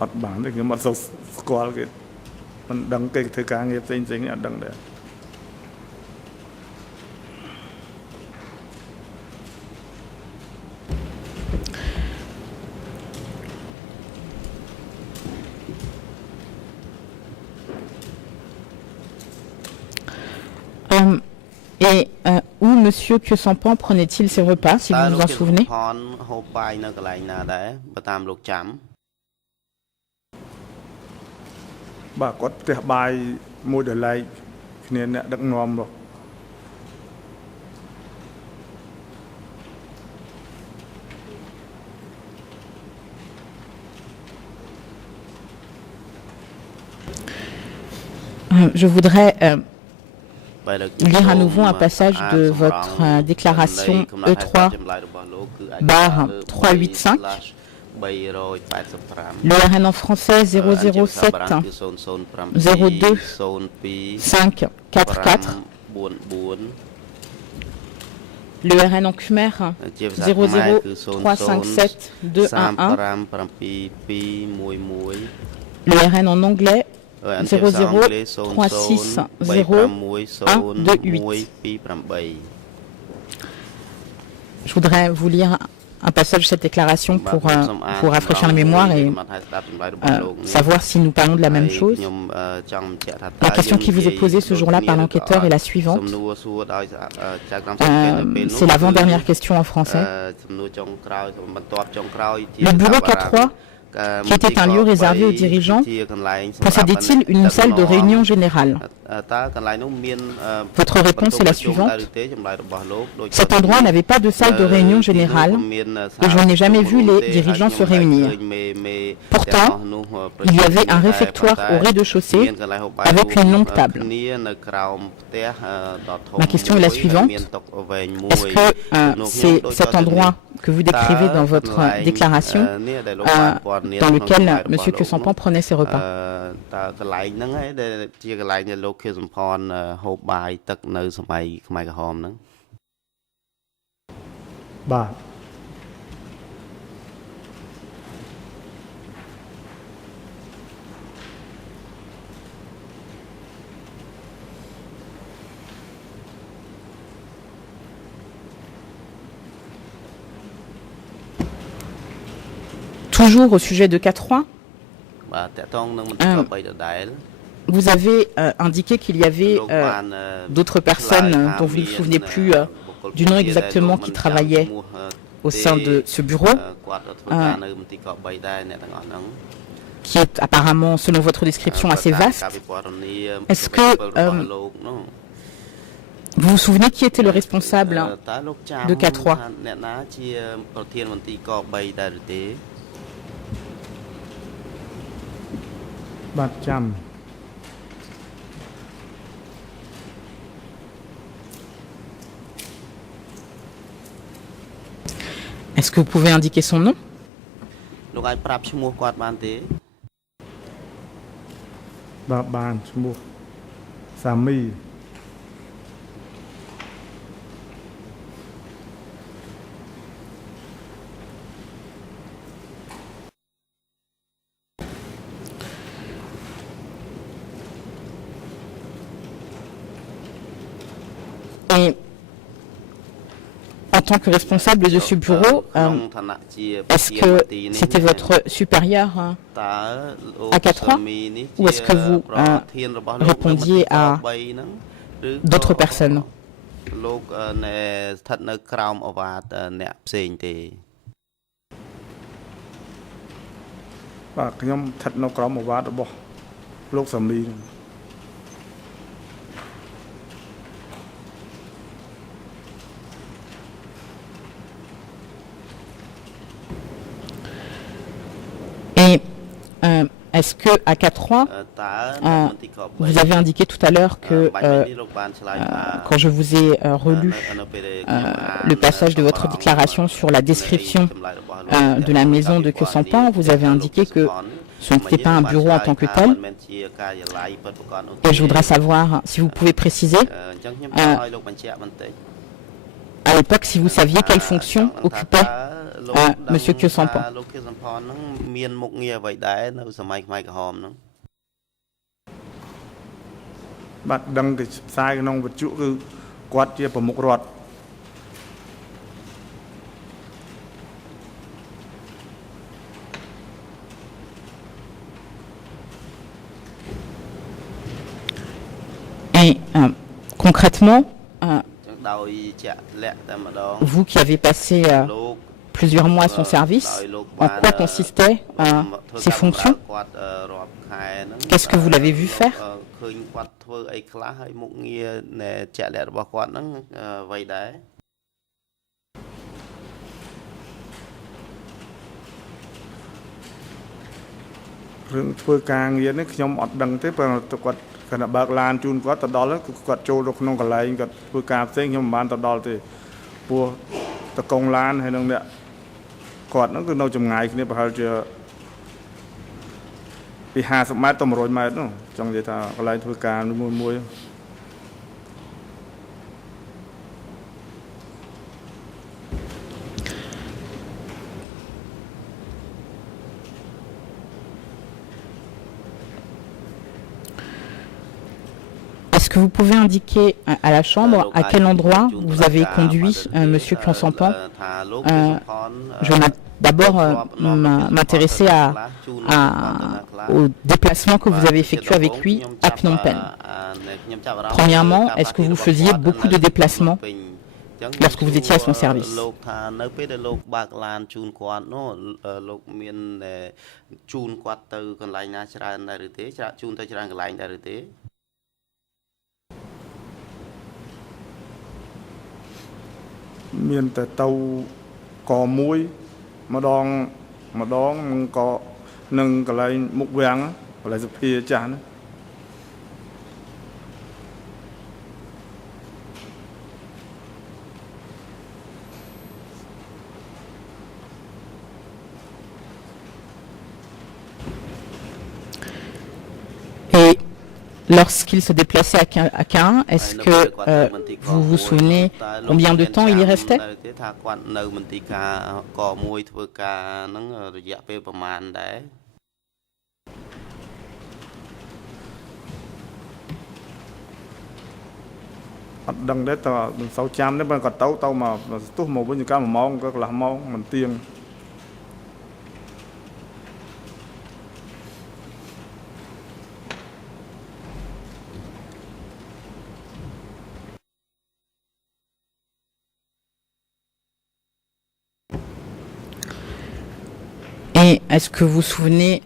អត់បានទេខ្ញុំអត់សូវស្គាល់គេមិនដឹងគេធ្វើការងារផ្សេងៗអត់ដឹងដែរ Et où Monsieur Kyosampan prenait-il ses repas, si vous vous en souvenez? ហូបបាយនៅកន្លែងណាដែរបើតាមលោកចាំ បាទគាត់ផ្ទះបាយមួយដលែកគ្នាអ្នកដឹកនាំនោះ Je voudrais lire à nouveau un passage de votre déclaration E3/385. Le RN en français 007 02 544. Le RN en khmer 00357 211. Le RN en anglais 00360128. Je voudrais vous lire un passage de cette déclaration pour rafraîchir la mémoire et savoir si nous parlons de la même chose. La question qui vous est posée ce jour-là par l'enquêteur est la suivante. C'est l'avant-dernière question en français. Le bureau K3, qui était un lieu réservé aux dirigeants, possédait-il une salle de réunion générale? Votre réponse est la suivante. Cet endroit n'avait pas de salle de réunion générale et je n'ai jamais vu les dirigeants se réunir. Pourtant, il y avait un réfectoire au rez-de-chaussée avec une longue table. Ma question est la suivante. Est-ce que c'est cet endroit que vous décrivez dans votre déclaration dans lequel M. Kyosampan prenait ses repas? Toujours au sujet de K3, vous avez indiqué qu'il y avait d'autres personnes dont vous ne vous souvenez plus du nom exactement qui travaillaient au sein de ce bureau, qui est apparemment, selon votre description, assez vaste. Est-ce que vous vous souvenez qui était le responsable de K3? Est-ce que vous pouvez indiquer son nom? Et tant que responsable de ce bureau, est-ce que c'était votre supérieur à K3 ou est-ce que vous répondiez à d'autres personnes? Et est-ce que à K3, vous avez indiqué tout à l'heure que quand je vous ai relu le passage de votre déclaration sur la description de la maison de Kyosampan, vous avez indiqué que ce n'était pas un bureau en tant que tel. Et je voudrais savoir si vous pouvez préciser à l'époque si vous saviez quelle fonction occupait Monsieur Kyosampan. Et concrètement, vous qui avez passé plusieurs mois à son service, en quoi consistaient ses fonctions? Qu'est-ce que vous l'avez vu faire? Est-ce que vous pouvez indiquer à la Chambre à quel endroit vous avez conduit Monsieur Kyosampan? Je vais d'abord m'intéresser au déplacement que vous avez effectué avec lui à Phnom Penh. Premièrement, est-ce que vous faisiez beaucoup de déplacements lorsque vous étiez à son service? Et lorsqu'il se déplaçait à K1, est-ce que vous vous souvenez combien de temps il y restait? Et est-ce que vous vous souvenez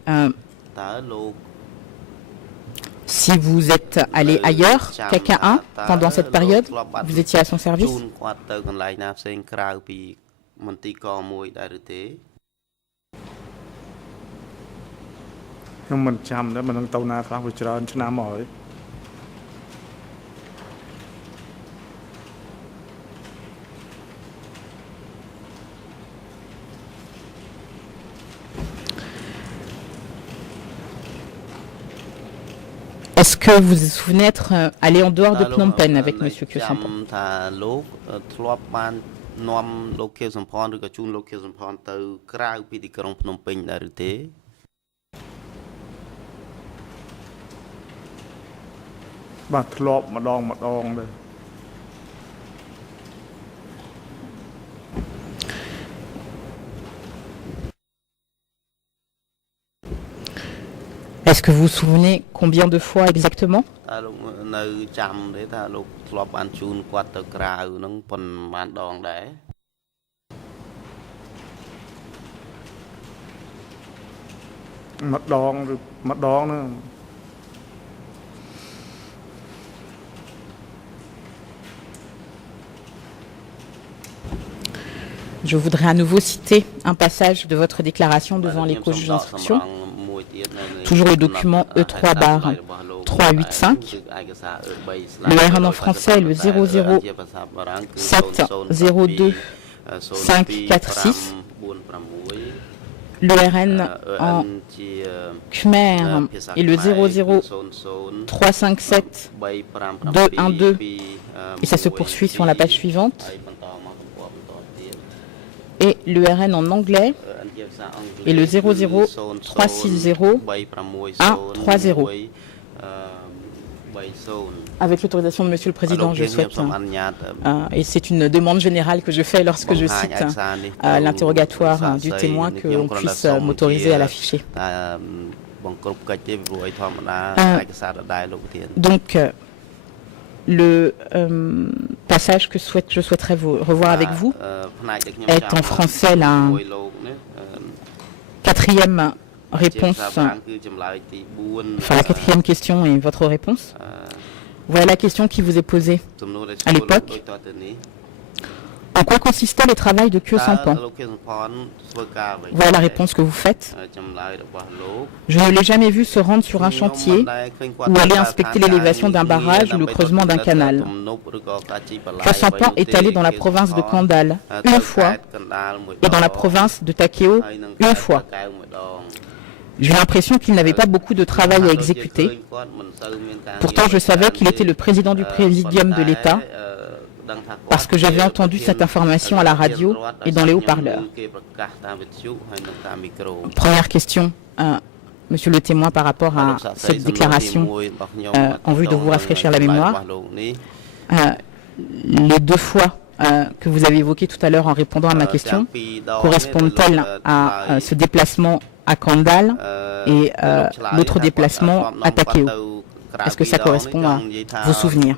si vous êtes allé ailleurs qu'à K1 pendant cette période? Vous étiez à son service? Est-ce que vous vous souvenez être allé en dehors de Phnom Penh avec Monsieur Kyosampan? Est-ce que vous vous souvenez combien de fois exactement? តើលោកនៅចាំទេថាលោកធ្លាប់បានជូនគាត់ទៅក្រៅហ្នឹងប៉ុន្មានដងដែរ ម្ដងឬម្ដងហ្នឹង Je voudrais à nouveau citer un passage de votre déclaration devant les co-juges d'instruction. Toujours le document E3/385. Le RN en français est le 00702 546. Le RN en khmer est le 00357 212 et ça se poursuit sur la page suivante. Et le RN en anglais est le 00360 130. Avec l'autorisation de Monsieur le Président, je souhaite, et c'est une demande générale que je fais lorsque je cite l'interrogatoire du témoin, que l'on puisse m'autoriser à l'afficher. Donc, le passage que je souhaiterais revoir avec vous est en français la quatrième réponse, enfin la quatrième question et votre réponse. Voilà la question qui vous est posée à l'époque. En quoi consistait le travail de Khieu Samphan? Voilà la réponse que vous faites. Je ne l'ai jamais vu se rendre sur un chantier ou aller inspecter l'élévation d'un barrage ou le creusement d'un canal. Khieu Samphan est allé dans la province de Kandal une fois et dans la province de Takeo une fois. J'ai l'impression qu'il n'avait pas beaucoup de travail à exécuter. Pourtant, je savais qu'il était le président du présidium de l'État, parce que j'avais entendu cette information à la radio et dans les haut-parleurs. Première question, Monsieur le témoin, par rapport à cette déclaration, en vue de vous rafraîchir la mémoire. Les deux fois que vous avez évoquées tout à l'heure en répondant à ma question, correspondent-elles à ce déplacement à Kandal et l'autre déplacement à Takeo? Est-ce que ça correspond à vos souvenirs?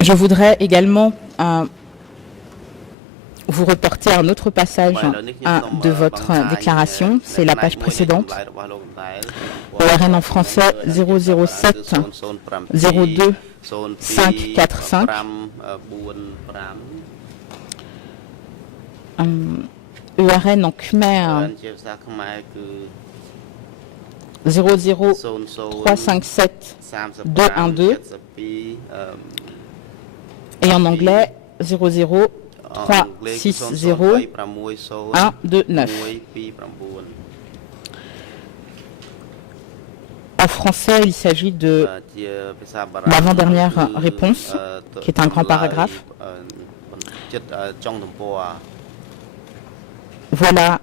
Je voudrais également vous reporter un autre passage de votre déclaration, c'est la page précédente. ORN en français 007 02 545. ERN en khmer 00357 212 et en anglais 00360 129. En français, il s'agit de l'avant-dernière réponse, qui est un grand paragraphe. Voilà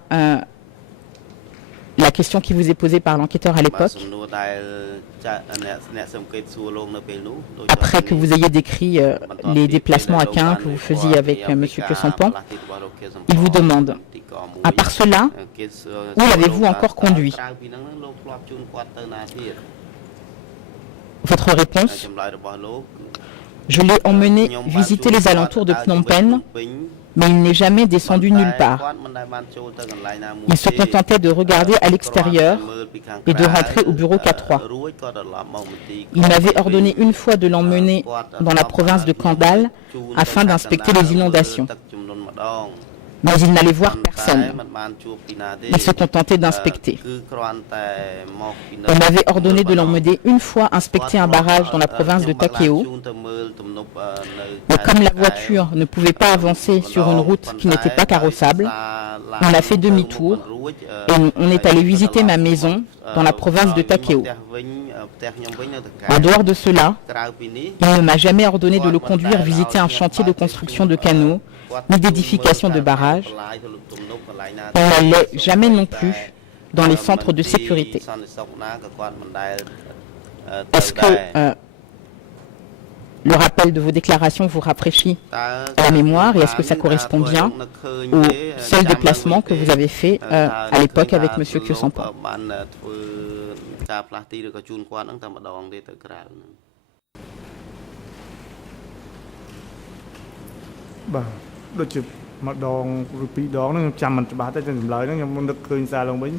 la question qui vous est posée par l'enquêteur à l'époque. Après que vous ayez décrit les déplacements à Caen que vous faisiez avec M. Khieu Samphan, il vous demande, à part cela, où l'avez-vous encore conduit? Votre réponse: je l'ai emmené visiter les alentours de Phnom Penh, mais il n'est jamais descendu nulle part. Il se contentait de regarder à l'extérieur et de rentrer au bureau K3. Il m'avait ordonné une fois de l'emmener dans la province de Kandal afin d'inspecter les inondations. Mais il n'allait voir personne. Il se contentait d'inspecter. Il m'avait ordonné de l'emmener une fois inspecter un barrage dans la province de Takeo. Mais comme la voiture ne pouvait pas avancer sur une route qui n'était pas carrossable, on a fait demi-tour et on est allé visiter ma maison dans la province de Takeo. En dehors de cela, il ne m'a jamais ordonné de le conduire visiter un chantier de construction de canaux ni d'édification de barrages. On n'allait jamais non plus dans les centres de sécurité. est-ce que le rappel de vos déclarations vous rafraîchit à la mémoire et est-ce que ça correspond bien au seul déplacement que vous avez fait à l'époque avec M. Kyo Sampan? Bah,ដូចជាម្ដងឬពីរដងហ្នឹងខ្ញុំចាំមិនច្បាស់ទេតែចម្លើយហ្នឹងខ្ញុំនឹកឃើញសារឡើងវិញ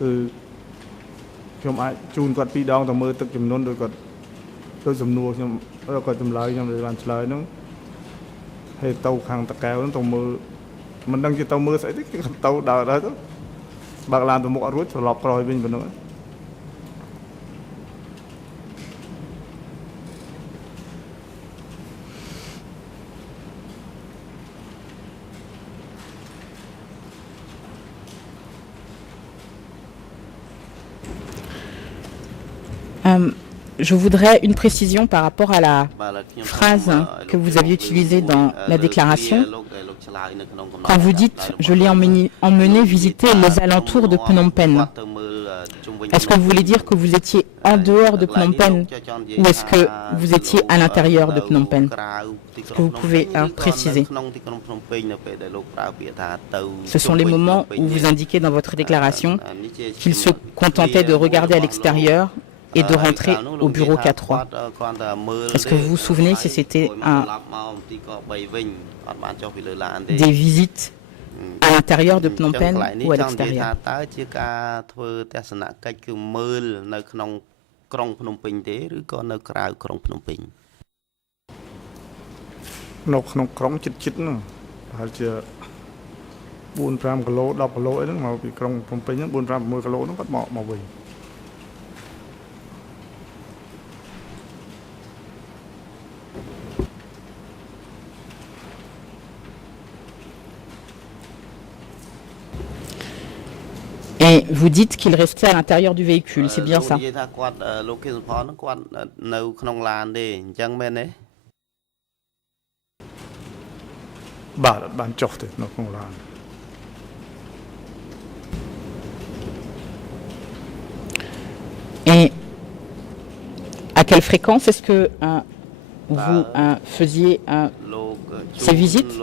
គឺខ្ញុំអាចជូនគាត់ពីរដងទៅមើលទឹកចំនួនដោយគាត់ដោយសំណួរខ្ញុំគាត់ចម្លើយខ្ញុំបានឆ្លើយហ្នឹងហើយទៅខាងតកែវហ្នឹងទៅមើលមិនដឹងជាទៅមើលស្អីទេគេទៅដើរទៅបើកឡានទៅមុខអត់រួចត្រឡប់ក្រោយវិញប៉ុណ្ណឹង Je voudrais une précision par rapport à la phrase que vous aviez utilisée dans la déclaration. Quand vous dites « je l'ai emmené visiter les alentours de Phnom Penh », est-ce que vous voulez dire que vous étiez en dehors de Phnom Penh ou est-ce que vous étiez à l'intérieur de Phnom Penh? Est-ce que vous pouvez préciser? Ce sont les moments où vous indiquez dans votre déclaration qu'il se contentait de regarder à l'extérieur et de rentrer au bureau K3. Est-ce que vous vous souvenez si c'était des visites à l'intérieur de Phnom Penh ou à l'extérieur? Et vous dites qu'il restait à l'intérieur du véhicule, c'est bien ça? Et à quelle fréquence est-ce que vous faisiez ces visites?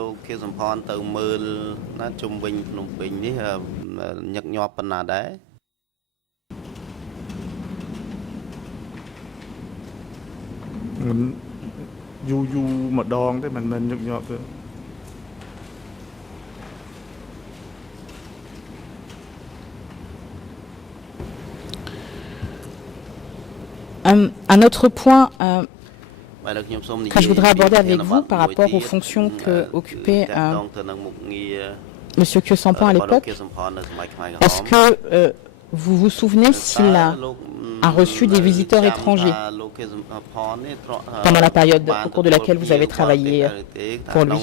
Un autre point que je voudrais aborder avec vous par rapport aux fonctions que occupait M. Kyo Sampan à l'époque, est-ce que vous vous souvenez s'il a reçu des visiteurs étrangers pendant la période au cours de laquelle vous avez travaillé pour lui?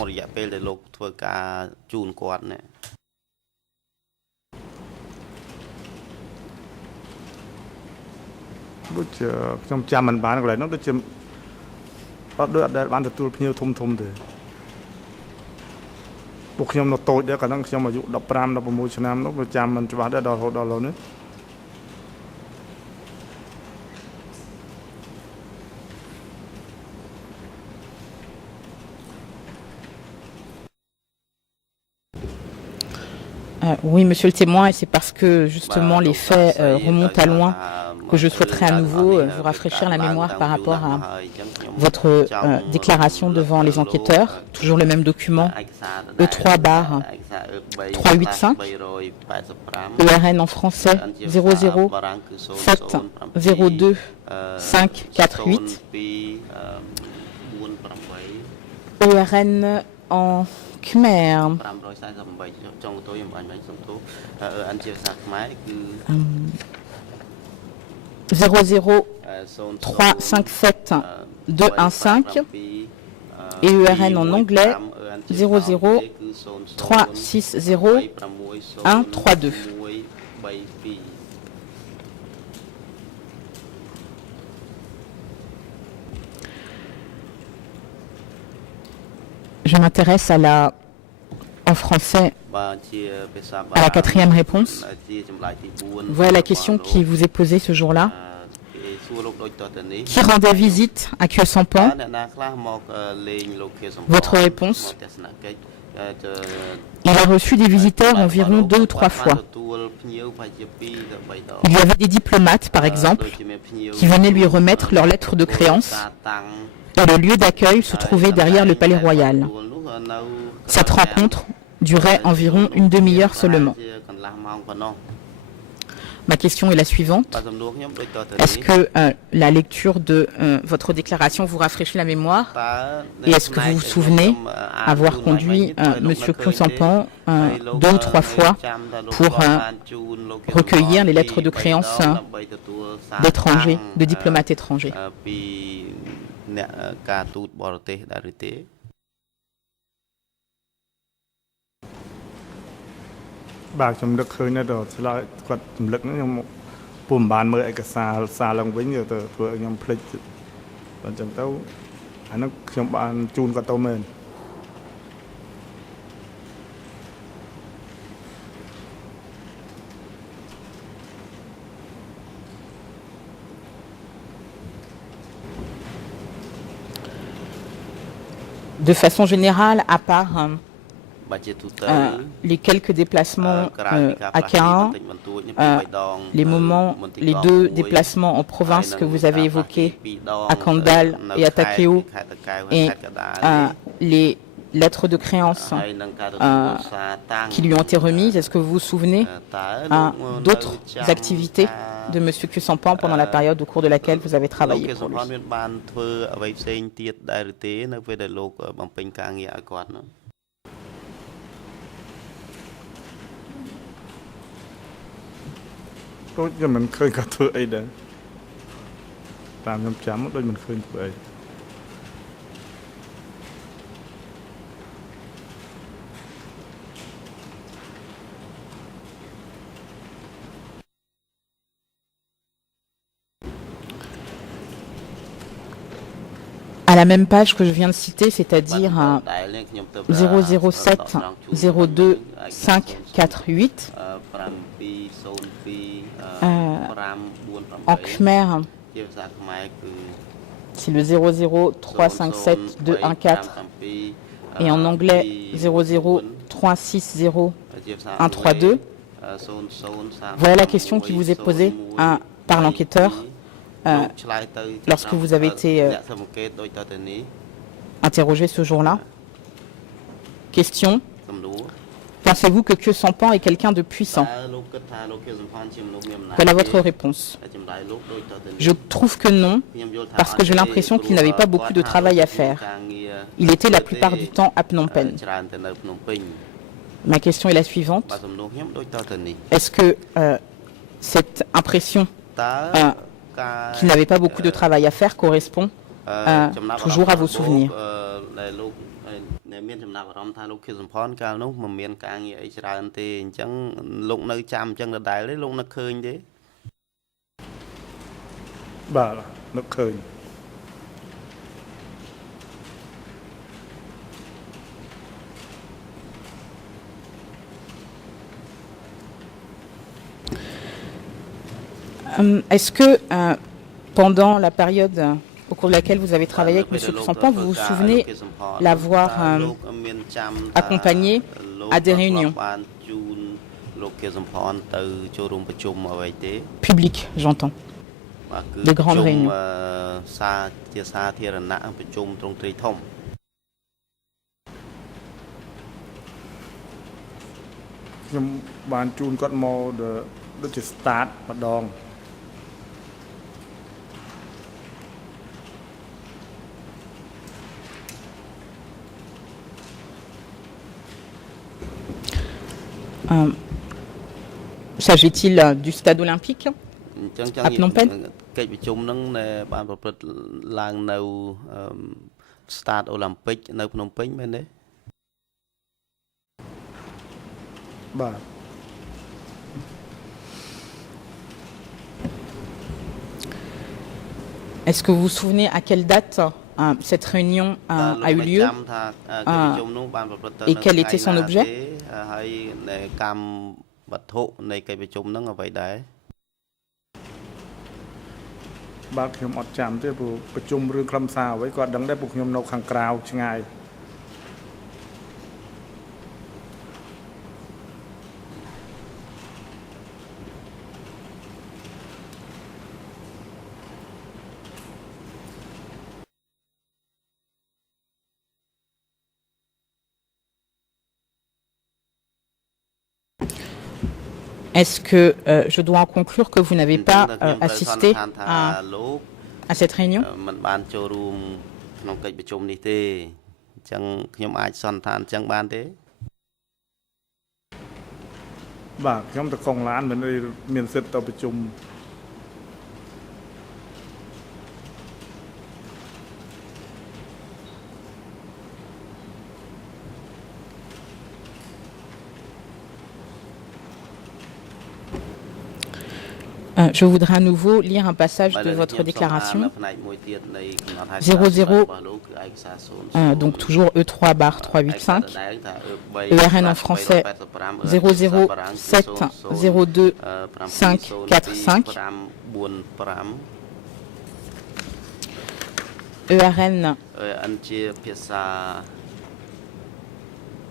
Oui, monsieur le témoin, et c'est parce que justement les faits remontent à loin que je souhaiterais à nouveau vous rafraîchir la mémoire par rapport à votre déclaration devant les enquêteurs. Toujours le même document, E3-385, ERN en français 00 7 02 548, ERN en Khmer 00 357 215 et ERN en anglais 00 360 132. Je m'intéresse en français à la quatrième réponse. Voilà la question qui vous est posée ce jour-là. qui rendait visite à Khieu Samphan. Votre réponse? Il a reçu des visiteurs environ 2 ou 3 fois. Il y avait des diplomates, par exemple, qui venaient lui remettre leurs lettres de créance, et le lieu d'accueil se trouvait derrière le palais royal. Cette rencontre durait environ une demi-heure seulement. Ma question est la suivante. Est-ce que la lecture de votre déclaration vous rafraîchit la mémoire? Et est-ce que vous vous souvenez avoir conduit M. Khieu Samphan 2 ou 3 fois pour recueillir les lettres de créance d'étrangers, de diplomates étrangers? Bà chấm được khơi này rồi, là quạt chấm lực nó nhom bùm bàn mưa cái xa lòng vĩnh rồi từ vừa nhom plek, còn chấm tao, anh nó chấm bàn chun quạt tao mền. De façon générale, à part les quelques déplacements à Caen, les 2 déplacements en province que vous avez évoqués, à Kandal et à Takeo, et les lettres de créance qui lui ont été remises, est-ce que vous vous souvenez d'autres activités de M. Khieu Samphan pendant la période au cours de laquelle vous avez travaillé pour lui? Tôi cho mình khơi cả thưa ấy đấy, làm nhom chấm đôi mình khơi thưa ấy. À la même page que je viens de citer, c'est-à-dire 007 02 548, en khmer, c'est le 00 357 214, et en anglais 00 360 132. Voilà la question qui vous est posée par l'enquêteur lorsque vous avez été interrogé ce jour-là. Question: pensez-vous que Khieu Samphan est quelqu'un de puissant? Voilà votre réponse. Je trouve que non, parce que j'ai l'impression qu'il n'avait pas beaucoup de travail à faire. Il était la plupart du temps à Phnom Penh. Ma question est la suivante. Est-ce que cette impression qu'il n'avait pas beaucoup de travail à faire correspond toujours à vos souvenirs? Bà nó khơi. Est-ce que pendant la période au cours de laquelle vous avez travaillé avec M. Khieu Samphan, vous vous souvenez l'avoir accompagné à des réunions publiques, j'entends, des grandes réunions? S'agit-il du stade olympique à Phnom Penh? Est-ce que vous vous souvenez à quelle date cette réunion a eu lieu et quel était son objet? បាទខ្ញុំអត់ចាំទេព្រោះប្រជុំរឿងខ្លឹមសារអ្វីគាត់ដឹងដែរពួកខ្ញុំនៅខាងក្រៅឆ្ងាយ Est-ce que je dois en conclure que vous n'avez pas assisté à cette réunion? Je voudrais à nouveau lire un passage de votre déclaration. 00, donc toujours E3/385, ERN en français 007 02 545, ERN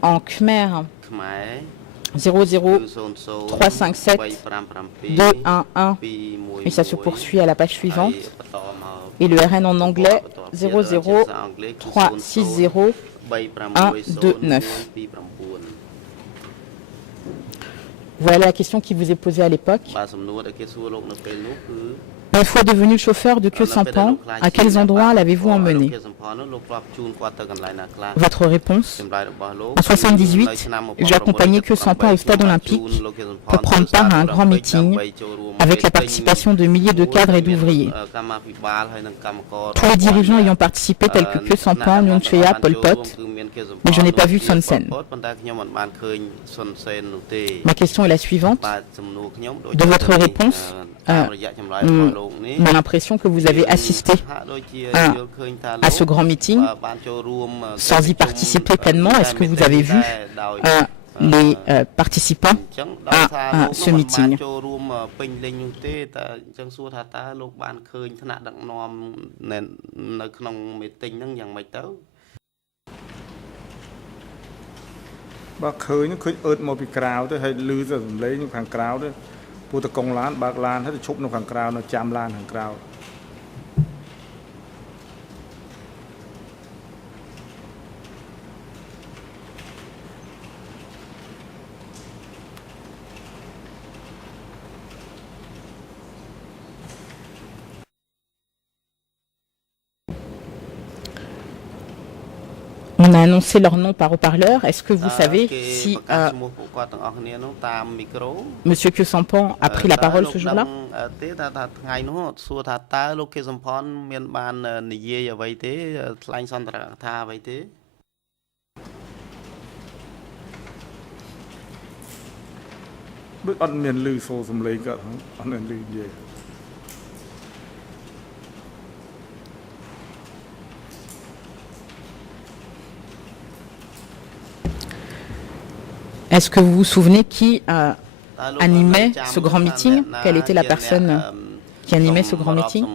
en Khmer 00 357 211 et ça se poursuit à la page suivante. Et le RN en anglais 00 360 129. Voilà la question qui vous est posée à l'époque. Une fois devenu chauffeur de Khieu Samphan, à quels endroits l'avez-vous emmené? Votre réponse: en 78, j'ai accompagné Khieu Samphan au stade olympique pour prendre part à un grand meeting avec la participation de milliers de cadres et d'ouvriers. Tous les dirigeants ayant participé tels que Khieu Samphan, Nuon Chea, Pol Pot, mais je n'ai pas vu Son Sen. Ma question est la suivante. De votre réponse, on a l'impression que vous avez assisté à ce grand meeting sans y participer pleinement. Est-ce que vous avez vu les participants à ce meeting? On a annoncé leur nom par haut-parleur. Est-ce que vous savez si Monsieur Khieu Samphan a pris la parole ce jour-là? Est-ce que vous vous souvenez qui animait ce grand meeting? Quelle était la personne qui animait ce grand meeting?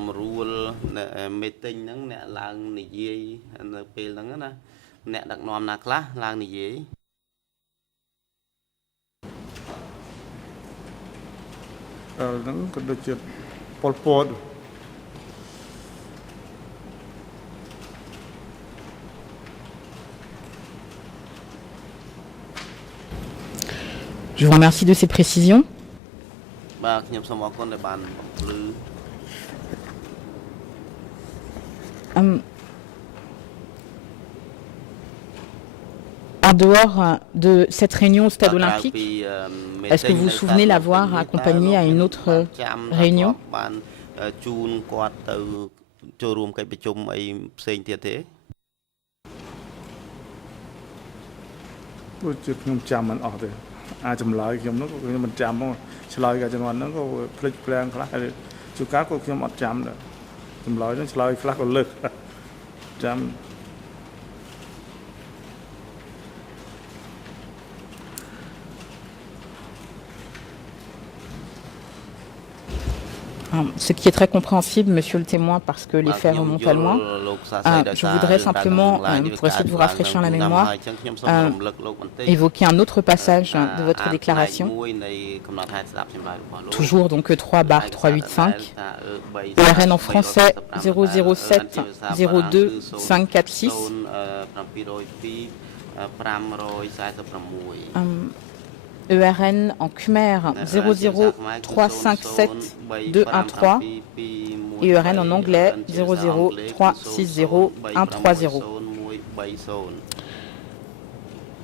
Je vous remercie de ces précisions. En dehors de cette réunion au stade olympique, est-ce que vous vous souvenez l'avoir accompagné à une autre réunion? Ce qui est très compréhensible, monsieur le témoin, parce que les faits remontent à loin. Je voudrais simplement, pour essayer de vous rafraîchir la mémoire, évoquer un autre passage de votre déclaration. Toujours donc 3/385. ERN en français 007 02 546. ERN en khmer 00357 213 et ERN en anglais 00360 130.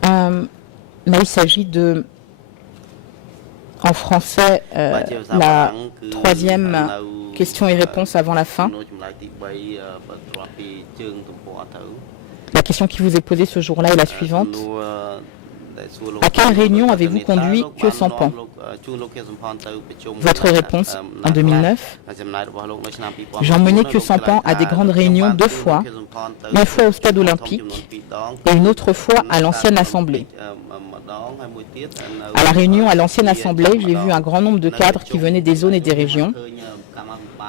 Là, il s'agit de, en français, la troisième question et réponse avant la fin. La question qui vous est posée ce jour-là est la suivante. À quelle réunion avez-vous conduit Khieu Samphan? Votre réponse, en 2009. J'ai emmené Khieu Samphan à des grandes réunions 2 fois, une fois au stade olympique et une autre fois à l'ancienne assemblée. À la réunion à l'ancienne assemblée, j'ai vu un grand nombre de cadres qui venaient des zones et des régions.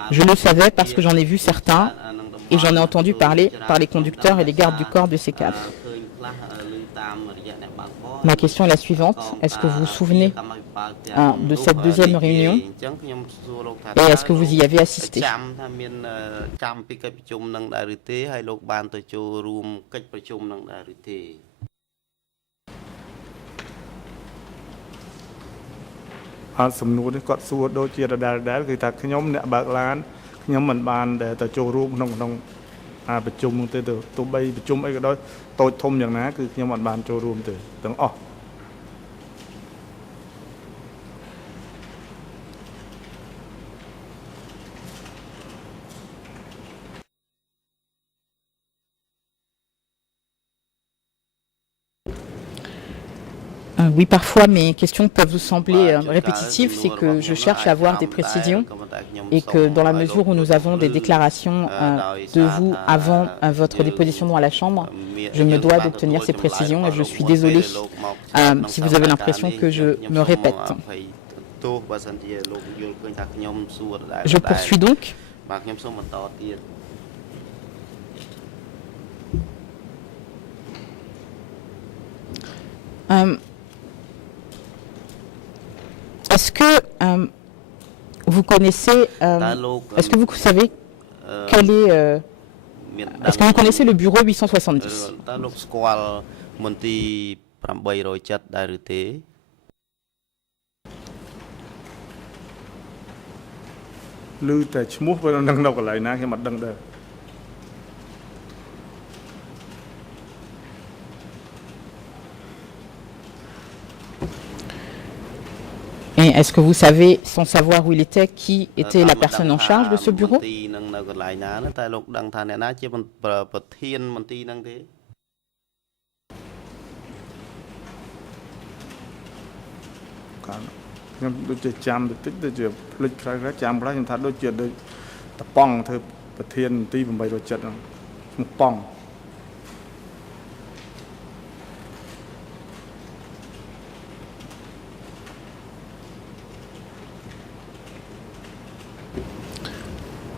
Je le savais parce que j'en ai vu certains et j'en ai entendu parler par les conducteurs et les gardes du corps de ces cadres. Ma question est la suivante. Est-ce que vous vous souvenez de cette deuxième réunion et est-ce que vous y avez assisté? Oui, parfois mes questions peuvent vous sembler répétitives, c'est que je cherche à avoir des précisions et que dans la mesure où nous avons des déclarations de vous avant votre déposition à la Chambre, je me dois d'obtenir ces précisions et je suis désolé si vous avez l'impression que je me répète. Je poursuis donc. Est-ce que vous connaissez, est-ce que vous savez quel est, est-ce que vous connaissez le bureau 870? Et est-ce que vous savez, sans savoir où il était, qui était la personne en charge de ce bureau?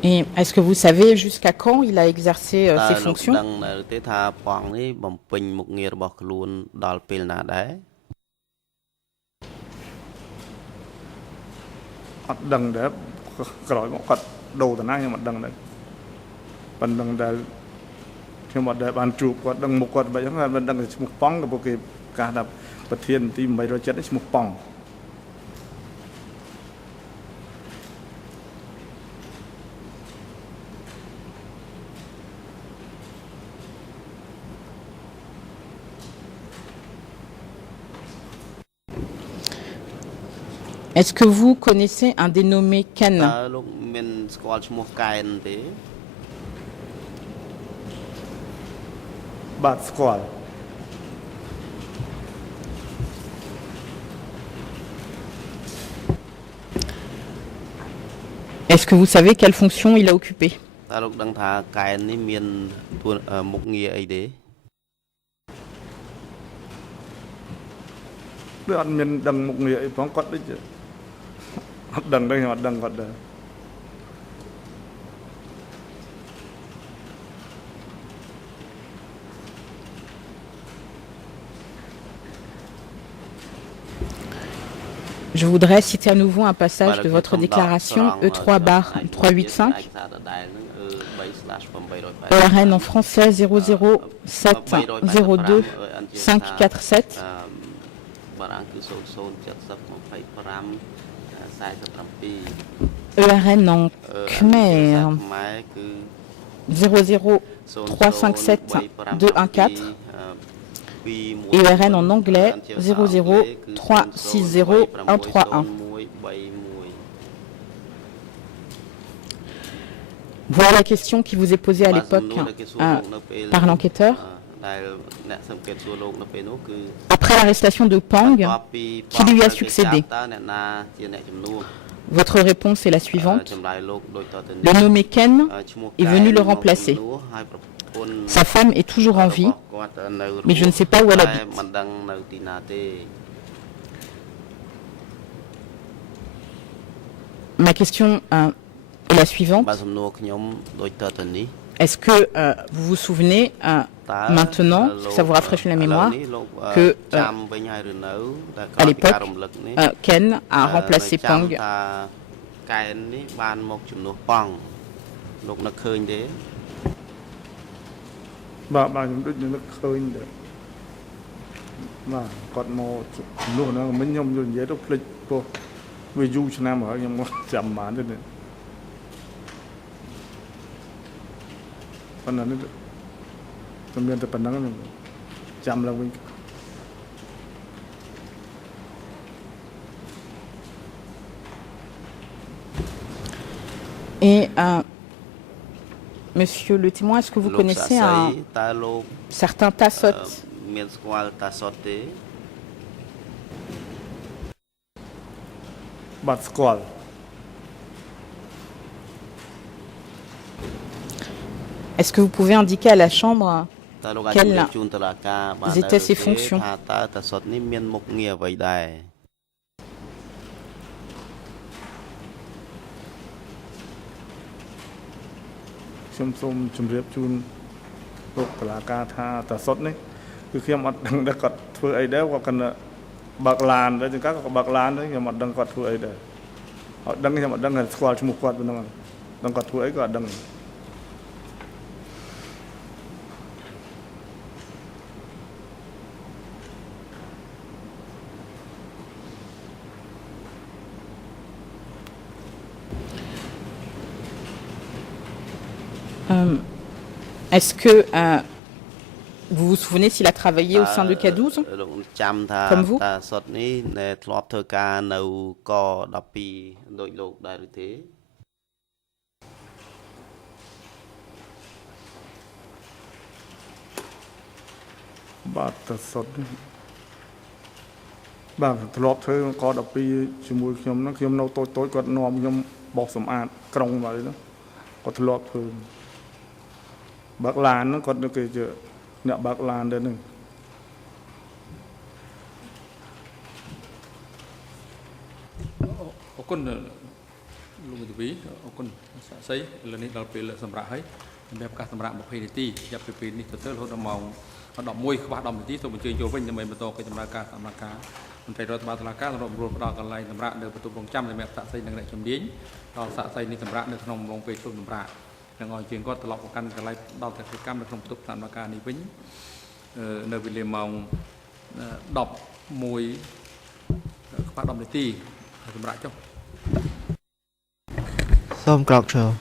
Et est-ce que vous savez jusqu'à quand il a exercé ses fonctions? Est-ce que vous connaissez un dénommé Ken? Est-ce que vous savez quelle fonction il a occupée? Je voudrais citer à nouveau un passage de votre déclaration E3/385. ERN en français 00702 547. ERN en khmer 00357 214. Et ERN en anglais 00360 131. Voilà la question qui vous est posée à l'époque par l'enquêteur. Après l'arrestation de Pang, qui lui a succédé? Votre réponse est la suivante. Le nommé Ken est venu le remplacer. Sa femme est toujours en vie, mais je ne sais pas où elle habite. Ma question est la suivante. Est-ce que vous vous souvenez maintenant, si ça vous rafraîchit la mémoire, que à l'époque, Ken a remplacé Pang? Et monsieur le témoin, est-ce que vous connaissez un certain Tassot? Est-ce que vous pouvez indiquer à la Chambre quelles étaient ses fonctions? Est-ce que vous vous souvenez s'il a travaillé au sein de K12 comme vous? Xong clock show.